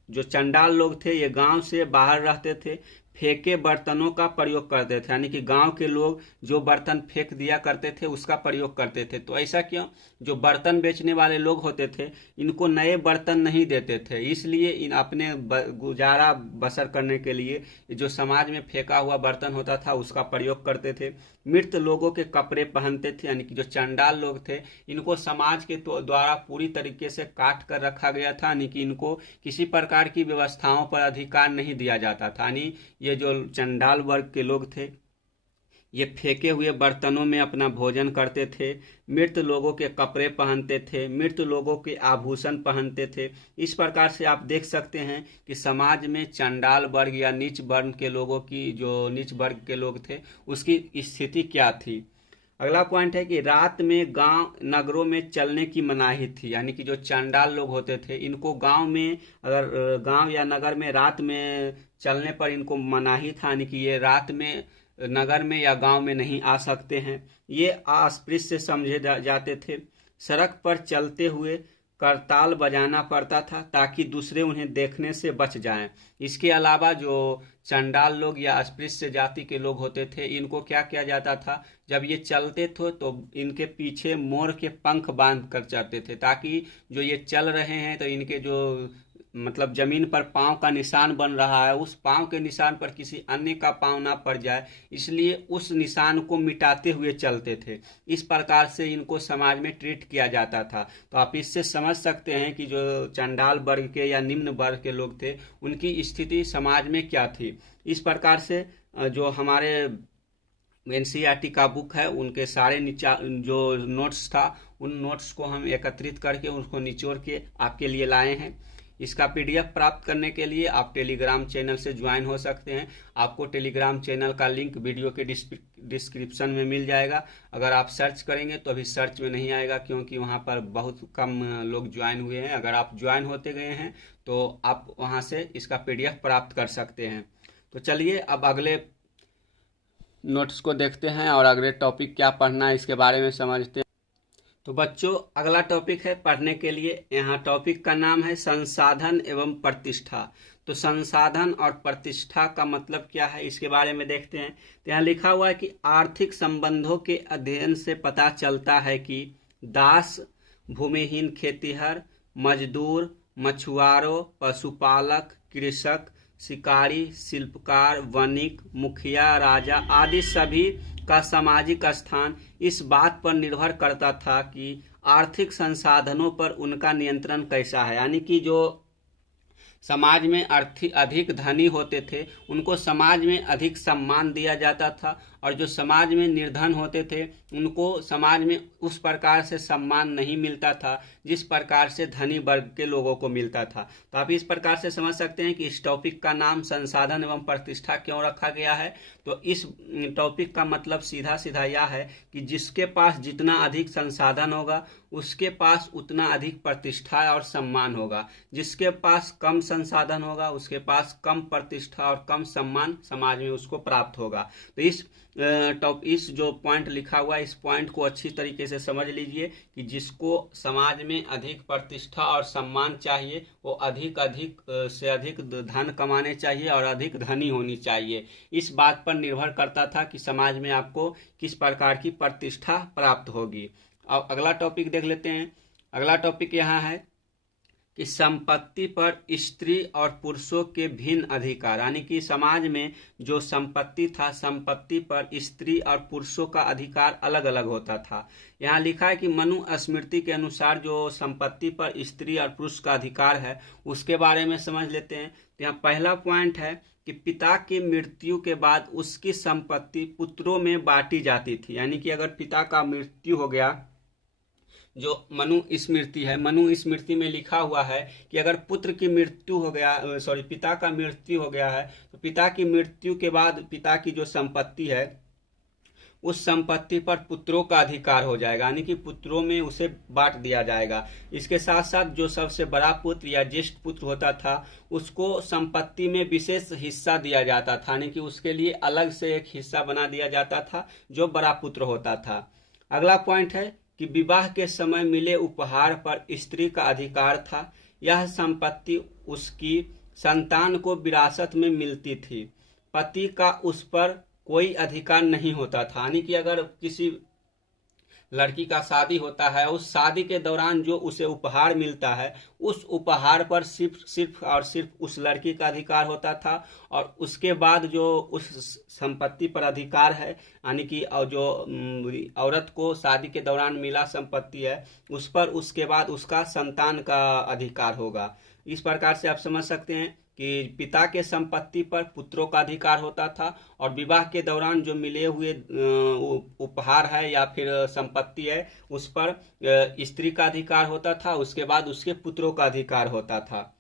जो चंडाल लोग थे ये गांव से बाहर रहते थे, फेंके बर्तनों का प्रयोग करते थे। यानी कि गांव के लोग जो बर्तन फेंक दिया करते थे उसका प्रयोग करते थे। तो ऐसा क्यों? जो बर्तन बेचने वाले लोग होते थे इनको नए बर्तन नहीं देते थे, इसलिए इन अपने गुजारा बसर करने के लिए जो समाज में फेंका हुआ बर्तन होता था उसका प्रयोग करते थे। मृत लोगों के कपड़े पहनते थे, यानी कि जो चंडाल लोग थे इनको समाज के द्वारा पूरी तरीके से काट कर रखा गया था, यानी कि इनको किसी प्रकार की व्यवस्थाओं पर अधिकार नहीं दिया जाता था। यानी ये जो चंडाल वर्ग के लोग थे ये फेंके हुए बर्तनों में अपना भोजन करते थे, मृत लोगों के कपड़े पहनते थे, मृत लोगों के आभूषण पहनते थे। इस प्रकार से आप देख सकते हैं कि समाज में चंडाल वर्ग या नीच वर्ण के लोगों की, जो नीच वर्ग के लोग थे उसकी स्थिति क्या थी। अगला पॉइंट है कि रात में गांव नगरों में चलने की मनाही थी। यानी कि जो चंडाल लोग होते थे इनको गांव में, अगर गांव या नगर में रात में चलने पर इनको मनाही था, यानी कि ये रात में नगर में या गांव में नहीं आ सकते हैं। ये अस्पृश्य समझे जाते थे। सड़क पर चलते हुए करताल बजाना पड़ता था ताकि दूसरे उन्हें देखने से बच जाएं। इसके अलावा जो चंडाल लोग या अस्पृश्य जाति के लोग होते थे इनको क्या किया जाता था, जब ये चलते थे तो इनके पीछे मोर के पंख बांध कर चलते थे ताकि जो ये चल रहे हैं तो इनके जो मतलब जमीन पर पांव का निशान बन रहा है उस पांव के निशान पर किसी अन्य का पांव ना पड़ जाए, इसलिए उस निशान को मिटाते हुए चलते थे। इस प्रकार से इनको समाज में ट्रीट किया जाता था। तो आप इससे समझ सकते हैं कि जो चंडाल वर्ग के या निम्न वर्ग के लोग थे उनकी स्थिति समाज में क्या थी। इस प्रकार से जो हमारे एनसीईआरटी का बुक है उनके सारे जो नोट्स था उन नोट्स को हम एकत्रित करके उसको निचोड़ के आपके लिए लाए हैं। इसका पीडीएफ प्राप्त करने के लिए आप टेलीग्राम चैनल से ज्वाइन हो सकते हैं। आपको टेलीग्राम चैनल का लिंक वीडियो के डिस्क्रिप्शन में मिल जाएगा। अगर आप सर्च करेंगे तो अभी सर्च में नहीं आएगा क्योंकि वहां पर बहुत कम लोग ज्वाइन हुए हैं। अगर आप ज्वाइन होते गए हैं तो आप वहां से इसका पीडीएफ प्राप्त कर सकते हैं। तो चलिए अब अगले नोट्स को देखते हैं और अगले टॉपिक क्या पढ़ना है इसके बारे में समझते हैं। तो बच्चों अगला टॉपिक है पढ़ने के लिए। यहाँ टॉपिक का नाम है संसाधन एवं प्रतिष्ठा। तो संसाधन और प्रतिष्ठा का मतलब क्या है इसके बारे में देखते हैं। तो यहाँ लिखा हुआ है कि आर्थिक संबंधों के अध्ययन से पता चलता है कि दास, भूमिहीन खेतीहर, मजदूर, मछुआरों, पशुपालक, कृषक, शिकारी, शिल्पकार, वणिक, मुखिया, राजा आदि सभी का सामाजिक स्थान इस बात पर निर्भर करता था कि आर्थिक संसाधनों पर उनका नियंत्रण कैसा है। यानी कि जो समाज में अधिक धनी होते थे उनको समाज में अधिक सम्मान दिया जाता था और जो समाज में निर्धन होते थे उनको समाज में उस प्रकार से सम्मान नहीं मिलता था जिस प्रकार से धनी वर्ग के लोगों को मिलता था। तो आप इस प्रकार से समझ सकते हैं कि इस टॉपिक का नाम संसाधन एवं प्रतिष्ठा क्यों रखा गया है। तो इस टॉपिक का मतलब सीधा सीधा यह है कि जिसके पास जितना अधिक संसाधन होगा उसके पास उतना अधिक प्रतिष्ठा और सम्मान होगा, जिसके पास कम संसाधन होगा उसके पास कम प्रतिष्ठा और कम सम्मान समाज में उसको प्राप्त होगा। तो इस जो पॉइंट लिखा हुआ है इस पॉइंट को अच्छी तरीके से समझ लीजिए कि जिसको समाज में अधिक प्रतिष्ठा और सम्मान चाहिए वो अधिक से अधिक धन कमाने चाहिए और अधिक धनी होनी चाहिए। इस बात पर निर्भर करता था कि समाज में आपको किस प्रकार की प्रतिष्ठा प्राप्त होगी। अब अगला टॉपिक देख लेते हैं। अगला टॉपिक यहाँ है कि संपत्ति पर स्त्री और पुरुषों के भिन्न अधिकार, यानी कि समाज में जो संपत्ति था, संपत्ति पर स्त्री और पुरुषों का अधिकार अलग अलग होता था। यहाँ लिखा है कि मनुस्मृति के अनुसार जो संपत्ति पर स्त्री और पुरुष का अधिकार है उसके बारे में समझ लेते हैं। तो यहाँ पहला पॉइंट है कि पिता की मृत्यु के बाद उसकी संपत्ति पुत्रों में बांटी जाती थी, यानी कि अगर पिता का मृत्यु हो गया, जो मनुस्मृति है, मनुस्मृति में लिखा हुआ है कि अगर पुत्र की मृत्यु हो गया, पिता का मृत्यु हो गया है, तो पिता की मृत्यु के बाद पिता की जो संपत्ति है उस संपत्ति पर पुत्रों का अधिकार हो जाएगा, यानी कि पुत्रों में उसे बांट दिया जाएगा। इसके साथ साथ जो सबसे बड़ा पुत्र या ज्येष्ठ पुत्र होता था उसको संपत्ति में विशेष हिस्सा दिया जाता था, यानी कि उसके लिए अलग से एक हिस्सा बना दिया जाता था जो बड़ा पुत्र होता था। अगला पॉइंट है कि विवाह के समय मिले उपहार पर स्त्री का अधिकार था। यह संपत्ति उसकी संतान को विरासत में मिलती थी, पति का उस पर कोई अधिकार नहीं होता था। यानी कि अगर किसी लड़की का शादी होता है, उस शादी के दौरान जो उसे उपहार मिलता है उस उपहार पर सिर्फ और सिर्फ उस लड़की का अधिकार होता था, और उसके बाद जो उस संपत्ति पर अधिकार है, यानी कि जो औरत को शादी के दौरान मिला संपत्ति है उस पर उसके बाद उसका संतान का अधिकार होगा। इस प्रकार से आप समझ सकते हैं कि पिता के संपत्ति पर पुत्रों का अधिकार होता था, और विवाह के दौरान जो मिले हुए उपहार है या फिर संपत्ति है उस पर स्त्री का अधिकार होता था, उसके बाद उसके पुत्रों का अधिकार होता था।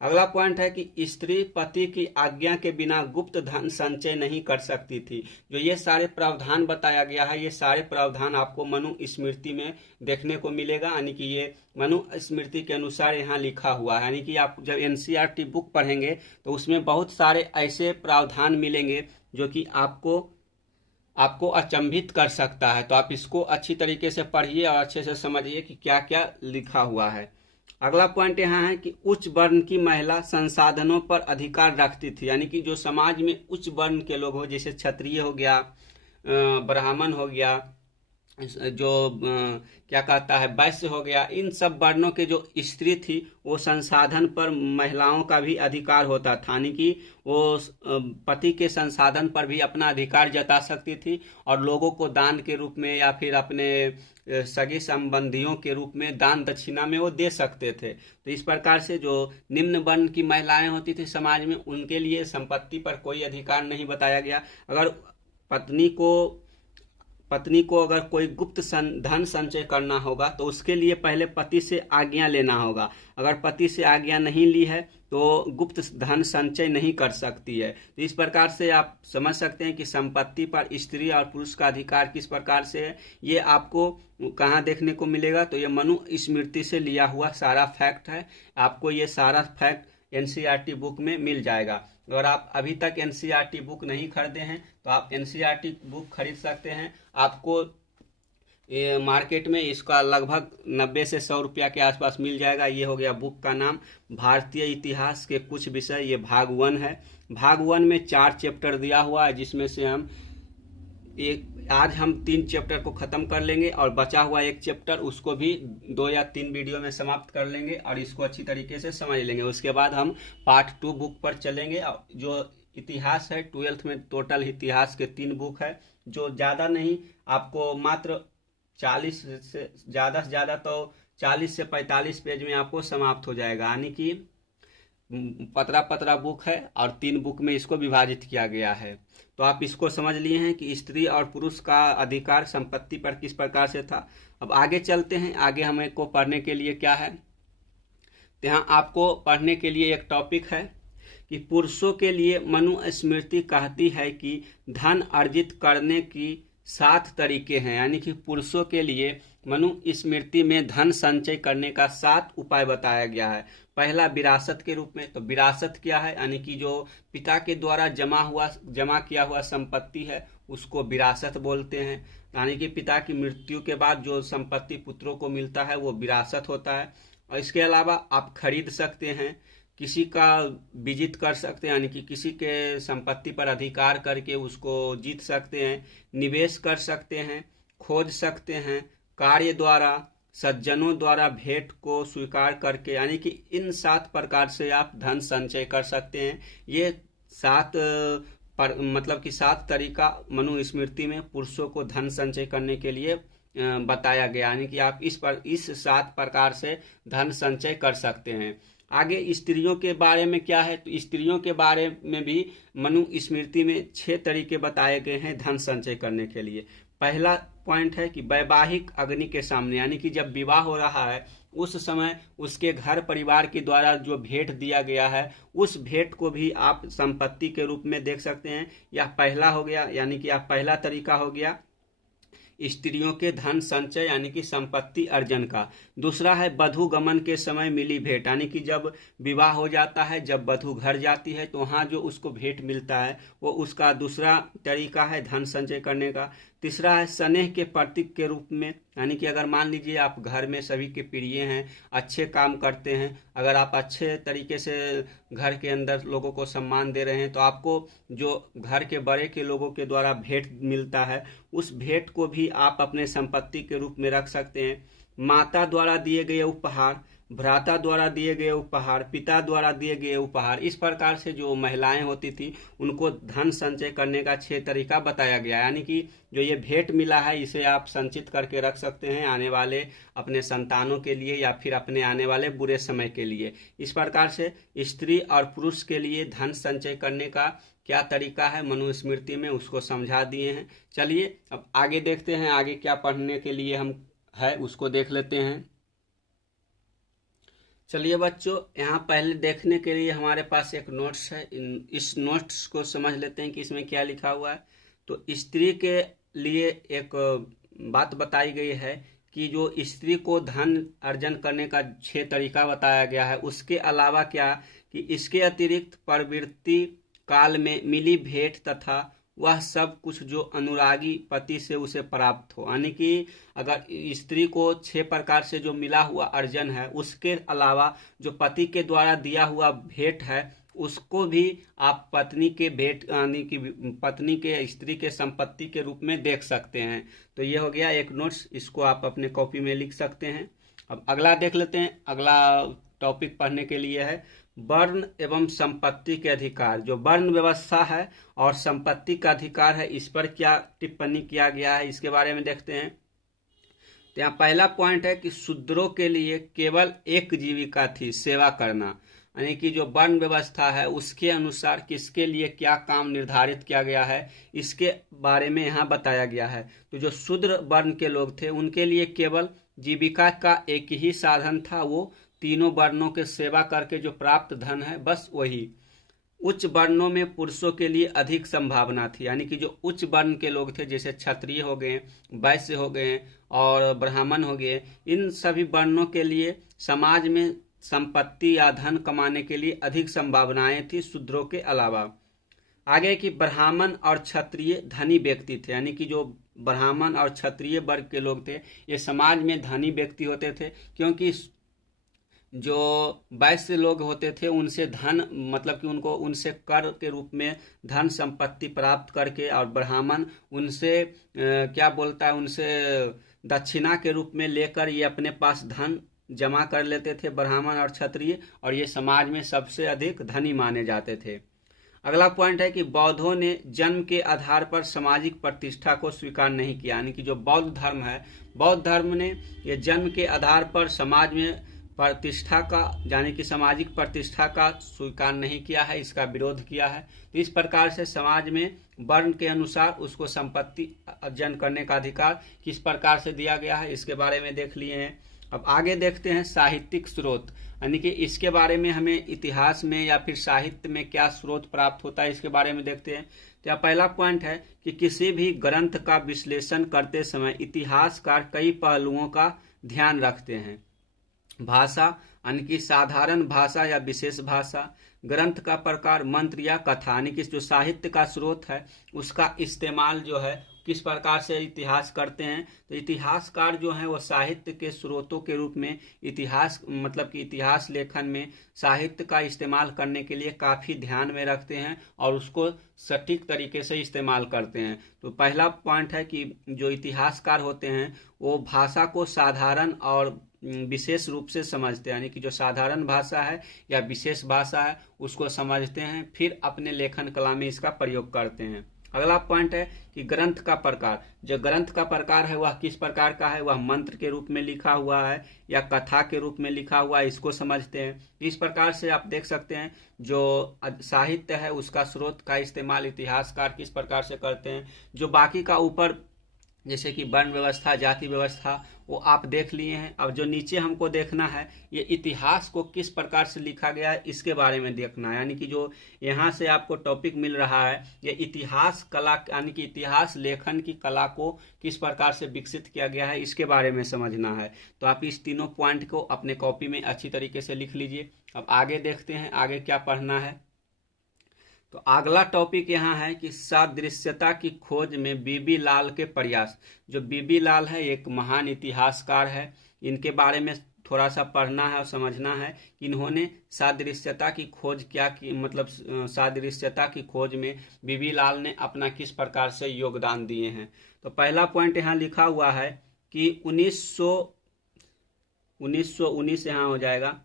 अगला पॉइंट है कि स्त्री पति की आज्ञा के बिना गुप्त धन संचय नहीं कर सकती थी। जो ये सारे प्रावधान बताया गया है, ये सारे प्रावधान आपको मनुस्मृति में देखने को मिलेगा, यानी कि ये मनुस्मृति के अनुसार यहाँ लिखा हुआ है। यानी कि आप जब एनसीईआरटी बुक पढ़ेंगे तो उसमें बहुत सारे ऐसे प्रावधान मिलेंगे जो कि आपको अचंभित कर सकता है। तो आप इसको अच्छी तरीके से पढ़िए और अच्छे से समझिए कि क्या क्या लिखा हुआ है। अगला पॉइंट यहाँ है कि उच्च वर्ण की महिला संसाधनों पर अधिकार रखती थी, यानी कि जो समाज में उच्च वर्ण के लोग हो, जैसे क्षत्रिय हो गया, ब्राह्मण हो गया, जो क्या कहता है वैश्य हो गया, इन सब वर्णों के जो स्त्री थी वो संसाधन पर महिलाओं का भी अधिकार होता था, यानी कि वो पति के संसाधन पर भी अपना अधिकार जता सकती थी और लोगों को दान के रूप में या फिर अपने सगे संबंधियों के रूप में दान दक्षिणा में वो दे सकते थे। तो इस प्रकार से जो निम्न वर्ण की महिलाएं होती थी समाज में, उनके लिए संपत्ति पर कोई अधिकार नहीं बताया गया। अगर पत्नी को अगर कोई गुप्त धन संचय करना होगा तो उसके लिए पहले पति से आज्ञा लेना होगा। अगर पति से आज्ञा नहीं ली है तो गुप्त धन संचय नहीं कर सकती है। तो इस प्रकार से आप समझ सकते हैं कि संपत्ति पर स्त्री और पुरुष का अधिकार किस प्रकार से है। ये आपको कहाँ देखने को मिलेगा, तो ये मनुस्मृति से लिया हुआ सारा फैक्ट है। आपको ये सारा फैक्ट एनसीईआरटी बुक में मिल जाएगा। अगर आप अभी तक एनसीईआरटी बुक नहीं खरीदे हैं तो आप एनसीईआरटी बुक खरीद सकते हैं। आपको मार्केट में इसका लगभग 90 से 100 रुपया के आसपास मिल जाएगा। ये हो गया बुक का नाम, भारतीय इतिहास के कुछ विषय। ये भाग 1 है। भाग 1 में 4 चैप्टर दिया हुआ है, जिसमें से आज हम 3 चैप्टर को खत्म कर लेंगे और बचा हुआ 1 चैप्टर उसको भी 2 या 3 वीडियो में समाप्त कर लेंगे और इसको अच्छी तरीके से समझ लेंगे। उसके बाद हम पार्ट 2 बुक पर चलेंगे। जो इतिहास है 12th में टोटल इतिहास के 3 बुक है, जो ज़्यादा नहीं, आपको मात्र 40 से ज़्यादा तो 40 से 45 पेज में आपको समाप्त हो जाएगा। यानी कि पतरा बुक है और 3 बुक में इसको विभाजित किया गया है। तो आप इसको समझ लिए हैं कि स्त्री और पुरुष का अधिकार संपत्ति पर किस प्रकार से था। अब आगे चलते हैं। आगे हमें को पढ़ने के लिए क्या है, तो यहाँ आपको पढ़ने के लिए एक टॉपिक है कि पुरुषों के लिए मनुस्मृति कहती है कि धन अर्जित करने की 7 तरीके हैं। यानी कि पुरुषों के लिए मनुस्मृति में धन संचय करने का 7 उपाय बताया गया है। पहला विरासत के रूप में। तो विरासत क्या है, यानी कि जो पिता के द्वारा जमा किया हुआ संपत्ति है उसको विरासत बोलते हैं। यानी कि पिता की मृत्यु के बाद जो संपत्ति पुत्रों को मिलता है वो विरासत होता है। और इसके अलावा आप खरीद सकते हैं, किसी का विजित कर सकते हैं, यानी कि किसी के संपत्ति पर अधिकार करके उसको जीत सकते हैं, निवेश कर सकते हैं, खोज सकते हैं, कार्य द्वारा, सज्जनों द्वारा भेंट को स्वीकार करके, यानी कि इन 7 प्रकार से आप धन संचय कर सकते हैं। ये 7 मतलब कि 7 तरीका मनुस्मृति में पुरुषों को धन संचय करने के लिए बताया गया, यानी कि आप इस 7 प्रकार से धन संचय कर सकते हैं। आगे स्त्रियों के बारे में क्या है, तो स्त्रियों के बारे में भी मनुस्मृति में 6 तरीके बताए गए हैं धन संचय करने के लिए। पहला पॉइंट है कि वैवाहिक अग्नि के सामने, यानी कि जब विवाह हो रहा है उस समय उसके घर परिवार के द्वारा जो भेंट दिया गया है उस भेंट को भी आप संपत्ति के रूप में देख सकते हैं। यह पहला हो गया, यानी कि यह पहला तरीका हो गया स्त्रियों के धन संचय यानी कि संपत्ति अर्जन का। दूसरा है वधू गमन के समय मिली भेंट, यानी कि जब विवाह हो जाता है, जब वधू घर जाती है तो वहाँ जो उसको भेंट मिलता है वो उसका दूसरा तरीका है धन संचय करने का। तीसरा है स्नेह के प्रतीक के रूप में, यानी कि अगर मान लीजिए आप घर में सभी के प्रिय हैं, अच्छे काम करते हैं, अगर आप अच्छे तरीके से घर के अंदर लोगों को सम्मान दे रहे हैं तो आपको जो घर के बड़े के लोगों के द्वारा भेंट मिलता है उस भेंट को भी आप अपने संपत्ति के रूप में रख सकते हैं। माता द्वारा दिए गए उपहार, भ्राता द्वारा दिए गए उपहार, पिता द्वारा दिए गए उपहार, इस प्रकार से जो महिलाएं होती थी उनको धन संचय करने का 6 तरीका बताया गया। यानी कि जो ये भेंट मिला है इसे आप संचित करके रख सकते हैं आने वाले अपने संतानों के लिए या फिर अपने आने वाले बुरे समय के लिए। इस प्रकार से स्त्री और पुरुष के लिए धन संचय करने का क्या तरीका है मनुस्मृति में उसको समझा दिए हैं। चलिए अब आगे देखते हैं, आगे क्या पढ़ने के लिए हम है उसको देख लेते हैं। चलिए बच्चों, यहाँ पहले देखने के लिए हमारे पास एक नोट्स है, इस नोट्स को समझ लेते हैं कि इसमें क्या लिखा हुआ है। तो स्त्री के लिए एक बात बताई गई है कि जो स्त्री को धन अर्जन करने का 6 तरीका बताया गया है, उसके अलावा क्या कि इसके अतिरिक्त प्रवृत्ति काल में मिली भेंट तथा वह सब कुछ जो अनुरागी पति से उसे प्राप्त हो, यानी कि अगर स्त्री को 6 प्रकार से जो मिला हुआ अर्जन है उसके अलावा जो पति के द्वारा दिया हुआ भेंट है उसको भी आप पत्नी के भेंट यानी कि पत्नी के स्त्री के संपत्ति के रूप में देख सकते हैं। तो ये हो गया एक नोट्स, इसको आप अपने कॉपी में लिख सकते हैं। अब अगला देख लेते हैं। अगला टॉपिक पढ़ने के लिए है वर्ण एवं संपत्ति के अधिकार। जो वर्ण व्यवस्था है और संपत्ति का अधिकार है इस पर क्या टिप्पणी किया गया है इसके बारे में देखते हैं। तो यहाँ पहला पॉइंट है कि शूद्रों के लिए केवल एक जीविका थी, सेवा करना, यानी कि जो वर्ण व्यवस्था है उसके अनुसार किसके लिए क्या काम निर्धारित किया गया है इसके बारे में यहाँ बताया गया है। तो जो शूद्र वर्ण के लोग थे उनके लिए केवल जीविका का एक ही साधन था, वो तीनों वर्णों के सेवा करके जो प्राप्त धन है बस वही। उच्च वर्णों में पुरुषों के लिए अधिक संभावना थी, यानी कि जो उच्च वर्ण के लोग थे जैसे क्षत्रिय हो गए, वैश्य हो गए और ब्राह्मण हो गए, इन सभी वर्णों के लिए समाज में संपत्ति या धन कमाने के लिए अधिक संभावनाएं थी शूद्रों के अलावा। आगे कि ब्राह्मण और क्षत्रिय धनी व्यक्ति थे, यानी कि जो ब्राह्मण और क्षत्रिय वर्ग के लोग थे ये समाज में धनी व्यक्ति होते थे, क्योंकि जो वैश्य लोग होते थे उनसे धन मतलब कि उनको उनसे कर के रूप में धन संपत्ति प्राप्त करके, और ब्राह्मण उनसे क्या बोलता है उनसे दक्षिणा के रूप में लेकर ये अपने पास धन जमा कर लेते थे ब्राह्मण और क्षत्रिय, और ये समाज में सबसे अधिक धनी माने जाते थे। अगला पॉइंट है कि बौद्धों ने जन्म के आधार पर सामाजिक प्रतिष्ठा को स्वीकार नहीं किया, यानी कि जो बौद्ध धर्म है, बौद्ध धर्म ने ये जन्म के आधार पर समाज में प्रतिष्ठा का यानी कि सामाजिक प्रतिष्ठा का स्वीकार नहीं किया है, इसका विरोध किया है। तो इस प्रकार से समाज में वर्ण के अनुसार उसको संपत्ति अर्जन करने का अधिकार किस प्रकार से दिया गया है इसके बारे में देख लिए हैं। अब आगे देखते हैं साहित्यिक स्रोत, यानी कि इसके बारे में हमें इतिहास में या फिर साहित्य में क्या स्रोत प्राप्त होता है इसके बारे में देखते हैं। तो यह पहला पॉइंट है कि किसी भी ग्रंथ का विश्लेषण करते समय इतिहासकार कई पहलुओं का ध्यान रखते हैं। भाषा यानी कि साधारण भाषा या विशेष भाषा, ग्रंथ का प्रकार, मंत्र या कथा, यानी कि जो साहित्य का स्रोत है उसका इस्तेमाल जो है किस प्रकार से इतिहास करते हैं। तो इतिहासकार जो हैं वो साहित्य के स्रोतों के रूप में इतिहास मतलब कि इतिहास लेखन में साहित्य का इस्तेमाल करने के लिए काफ़ी ध्यान में रखते हैं और उसको सटीक तरीके से इस्तेमाल करते हैं। तो पहला पॉइंट है कि जो इतिहासकार होते हैं वो भाषा को साधारण और विशेष रूप से समझते हैं, यानी कि जो साधारण भाषा है या विशेष भाषा है उसको समझते हैं, फिर अपने लेखन कला में इसका प्रयोग करते हैं। अगला पॉइंट है कि ग्रंथ का प्रकार। जो ग्रंथ का प्रकार है वह किस प्रकार का है, वह मंत्र के रूप में लिखा हुआ है या कथा के रूप में लिखा हुआ है, इसको समझते हैं। इस प्रकार से आप देख सकते हैं जो साहित्य है उसका स्रोत का इस्तेमाल इतिहासकार किस प्रकार से करते हैं। जो बाकी का ऊपर जैसे कि वर्ण व्यवस्था, जाति व्यवस्था, वो आप देख लिए हैं। अब जो नीचे हमको देखना है ये इतिहास को किस प्रकार से लिखा गया है इसके बारे में देखना है, यानी कि जो यहाँ से आपको टॉपिक मिल रहा है ये इतिहास कला यानी कि इतिहास लेखन की कला को किस प्रकार से विकसित किया गया है इसके बारे में समझना है। तो आप इस तीनों पॉइंट को अपने कॉपी में अच्छी तरीके से लिख लीजिए। अब आगे देखते हैं आगे क्या पढ़ना है। तो अगला टॉपिक यहाँ है कि सादृश्यता की खोज में बीबी लाल के प्रयास। जो बीबी लाल है एक महान इतिहासकार है, इनके बारे में थोड़ा सा पढ़ना है और समझना है कि इन्होंने सादृश्यता की खोज क्या की, मतलब सादृश्यता की खोज में बीबी लाल ने अपना किस प्रकार से योगदान दिए हैं। तो पहला पॉइंट यहाँ लिखा हुआ है कि 1919 यहाँ हो जाएगा।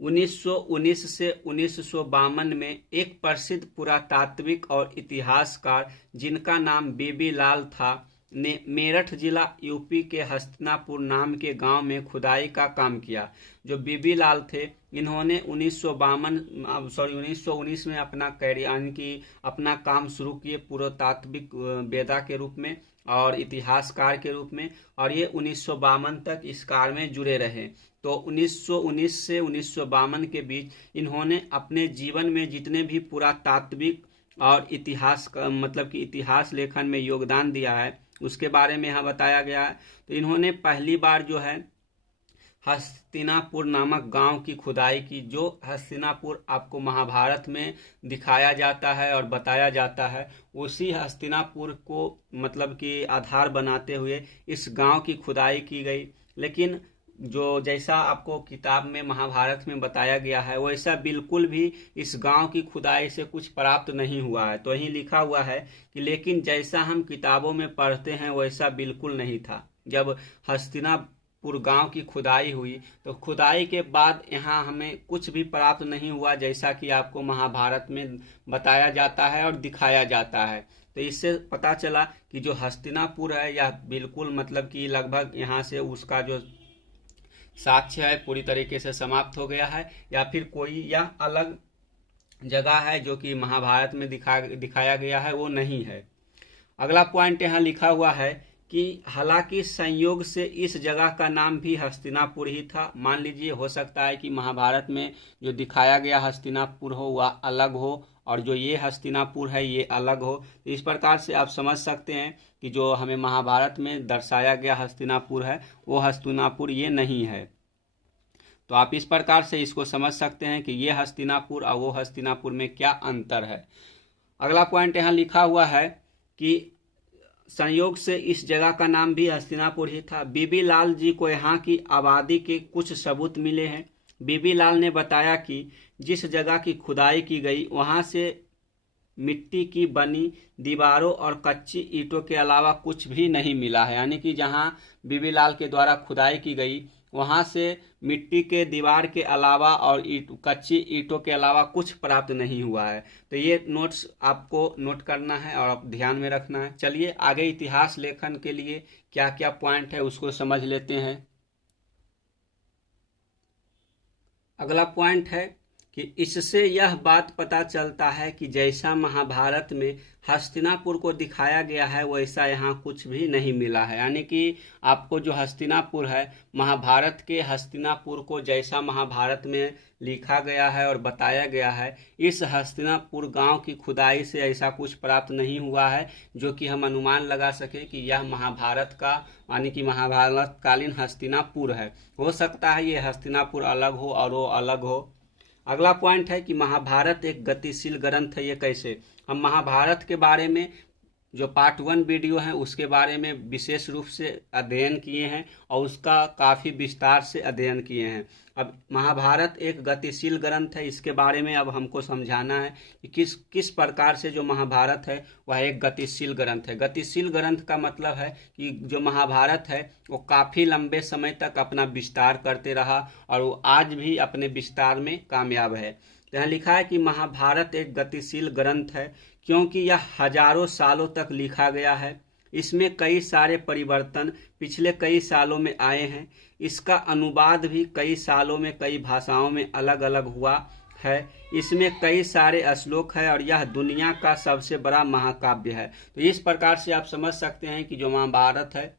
1919 से 1952 में एक प्रसिद्ध पुरातात्विक और इतिहासकार जिनका नाम बीबी लाल था ने मेरठ जिला यूपी के हस्तिनापुर नाम के गांव में खुदाई का काम किया। जो बीबी लाल थे इन्होंने 1919 में अपना कैरियर यानी कि अपना काम शुरू किए पुरातात्विक वेदा के रूप में और इतिहासकार के रूप में, और ये 1952 तक इस कार्य में जुड़े रहे। तो 1919 से 1952 के बीच इन्होंने अपने जीवन में जितने भी पुरातात्विक और इतिहास मतलब कि इतिहास लेखन में योगदान दिया है उसके बारे में यहाँ बताया गया है। तो इन्होंने पहली बार जो है हस्तिनापुर नामक गांव की खुदाई की। जो हस्तिनापुर आपको महाभारत में दिखाया जाता है और बताया जाता है, उसी हस्तिनापुर को मतलब कि आधार बनाते हुए इस गांव की खुदाई की गई। लेकिन जो जैसा आपको किताब में महाभारत में बताया गया है वैसा बिल्कुल भी इस गांव की खुदाई से कुछ प्राप्त नहीं हुआ है। तो यही लिखा हुआ है कि लेकिन जैसा हम किताबों में पढ़ते हैं वैसा बिल्कुल नहीं था। जब हस्तिनापुर गांव की खुदाई हुई तो खुदाई के बाद यहाँ हमें कुछ भी प्राप्त नहीं हुआ जैसा कि आपको महाभारत में बताया जाता है और दिखाया जाता है। तो इससे पता चला कि जो हस्तिनापुर है यह बिल्कुल मतलब कि लगभग यहाँ से उसका जो साक्ष्य है पूरी तरीके से समाप्त हो गया है, या फिर कोई या अलग जगह है जो कि महाभारत में दिखाया गया है वो नहीं है। अगला पॉइंट यहाँ लिखा हुआ है कि हालांकि संयोग से इस जगह का नाम भी हस्तिनापुर ही था। मान लीजिए हो सकता है कि महाभारत में जो दिखाया गया हस्तिनापुर हो वह अलग हो और जो ये हस्तिनापुर है ये अलग हो। इस प्रकार से आप समझ सकते हैं कि जो हमें महाभारत में दर्शाया गया हस्तिनापुर है वो हस्तिनापुर ये नहीं है। तो आप इस प्रकार से इसको समझ सकते हैं कि ये हस्तिनापुर और वो हस्तिनापुर में क्या अंतर है। अगला पॉइंट यहाँ लिखा हुआ है कि संयोग से इस जगह का नाम भी हस्तिनापुर ही था। बीबी लाल जी को यहाँ की आबादी के कुछ सबूत मिले हैं। बीबी लाल ने बताया कि जिस जगह की खुदाई की गई वहाँ से मिट्टी की बनी दीवारों और कच्ची ईंटों के अलावा कुछ भी नहीं मिला है, यानी कि जहाँ बीबी लाल के द्वारा खुदाई की गई वहाँ से मिट्टी के दीवार के अलावा और कच्ची ईंटों के अलावा कुछ प्राप्त नहीं हुआ है। तो ये नोट्स आपको नोट करना है और आप ध्यान में रखना है। चलिए आगे इतिहास लेखन के लिए क्या क्या पॉइंट है उसको समझ लेते हैं। अगला पॉइंट है कि इससे यह बात पता चलता है कि जैसा महाभारत में हस्तिनापुर को दिखाया गया है वैसा यहाँ कुछ भी नहीं मिला है, यानी कि आपको जो हस्तिनापुर है महाभारत के हस्तिनापुर को जैसा महाभारत में लिखा गया है और बताया गया है इस हस्तिनापुर गांव की खुदाई से ऐसा कुछ प्राप्त नहीं हुआ है जो कि हम अनुमान लगा सके कि यह महाभारत का यानी कि महाभारत कालीन हस्तिनापुर है। हो सकता है ये हस्तिनापुर अलग हो और वो अलग हो। अगला पॉइंट है कि महाभारत एक गतिशील ग्रंथ है। ये कैसे? हम महाभारत के बारे में जो पार्ट 1 वीडियो है उसके बारे में विशेष रूप से अध्ययन किए हैं और उसका काफ़ी विस्तार से अध्ययन किए हैं। अब महाभारत एक गतिशील ग्रंथ है, इसके बारे में अब हमको समझाना है कि किस किस प्रकार से जो महाभारत है वह एक गतिशील ग्रंथ है। गतिशील ग्रंथ का मतलब है कि जो महाभारत है वो काफ़ी लंबे समय तक अपना विस्तार करते रहा और वो आज भी अपने विस्तार में कामयाब है। यहाँ लिखा है कि महाभारत एक गतिशील ग्रंथ है क्योंकि यह हजारों सालों तक लिखा गया है। इसमें कई सारे परिवर्तन पिछले कई सालों में आए हैं। इसका अनुवाद भी कई सालों में कई भाषाओं में अलग अलग हुआ है। इसमें कई सारे श्लोक है और यह दुनिया का सबसे बड़ा महाकाव्य है। तो इस प्रकार से आप समझ सकते हैं कि जो महाभारत है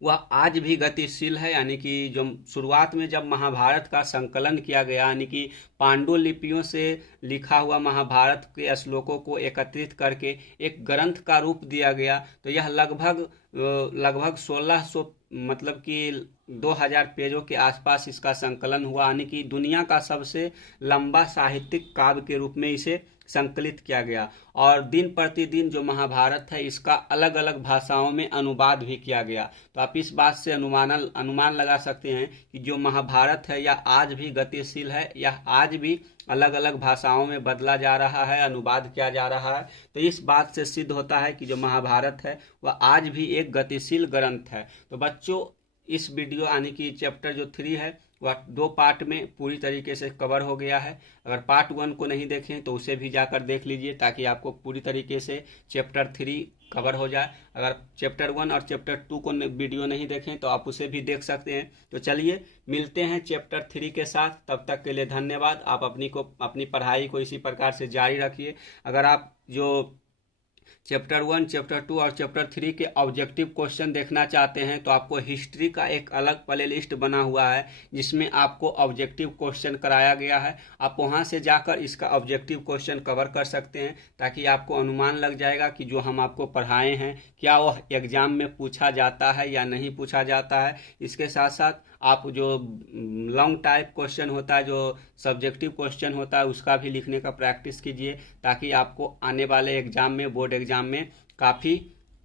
वह आज भी गतिशील है, यानी कि जो शुरुआत में जब महाभारत का संकलन किया गया, यानी कि पांडुलिपियों से लिखा हुआ महाभारत के श्लोकों को एकत्रित करके एक ग्रंथ का रूप दिया गया, तो यह लगभग 1600 मतलब कि 2000 पेजों के आसपास इसका संकलन हुआ, यानी कि दुनिया का सबसे लंबा साहित्यिक काव्य के रूप में इसे संकलित किया गया। और दिन प्रतिदिन जो महाभारत है इसका अलग अलग भाषाओं में अनुवाद भी किया गया। तो आप इस बात से अनुमान लगा सकते हैं कि जो महाभारत है यह आज भी गतिशील है, यह आज भी अलग अलग भाषाओं में बदला जा रहा है, अनुवाद किया जा रहा है। तो इस बात से सिद्ध होता है कि जो महाभारत है वह आज भी एक गतिशील ग्रंथ है। तो बच्चों, इस वीडियो यानी कि चैप्टर जो 3 है वह 2 पार्ट में पूरी तरीके से कवर हो गया है। अगर पार्ट 1 को नहीं देखें तो उसे भी जाकर देख लीजिए ताकि आपको पूरी तरीके से चैप्टर 3 कवर हो जाए। अगर चैप्टर 1 और चैप्टर 2 को वीडियो नहीं देखें तो आप उसे भी देख सकते हैं। तो चलिए मिलते हैं चैप्टर 3 के साथ, तब तक के लिए धन्यवाद। आप अपनी पढ़ाई को इसी प्रकार से जारी रखिए। अगर आप जो चैप्टर 1, चैप्टर 2 और चैप्टर 3 के ऑब्जेक्टिव क्वेश्चन देखना चाहते हैं तो आपको हिस्ट्री का एक अलग प्ले लिस्ट बना हुआ है जिसमें आपको ऑब्जेक्टिव क्वेश्चन कराया गया है। आप वहां से जाकर इसका ऑब्जेक्टिव क्वेश्चन कवर कर सकते हैं ताकि आपको अनुमान लग जाएगा कि जो हम आपको पढ़ाए हैं क्या वह एग्जाम में पूछा जाता है या नहीं पूछा जाता है। इसके साथ साथ आप जो लॉन्ग टाइप क्वेश्चन होता है, जो सब्जेक्टिव क्वेश्चन होता है, उसका भी लिखने का प्रैक्टिस कीजिए ताकि आपको आने वाले एग्जाम में, बोर्ड एग्जाम में काफ़ी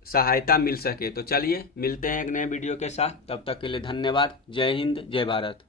सहायता मिल सके। तो चलिए मिलते हैं एक नए वीडियो के साथ, तब तक के लिए धन्यवाद। जय हिंद, जय भारत।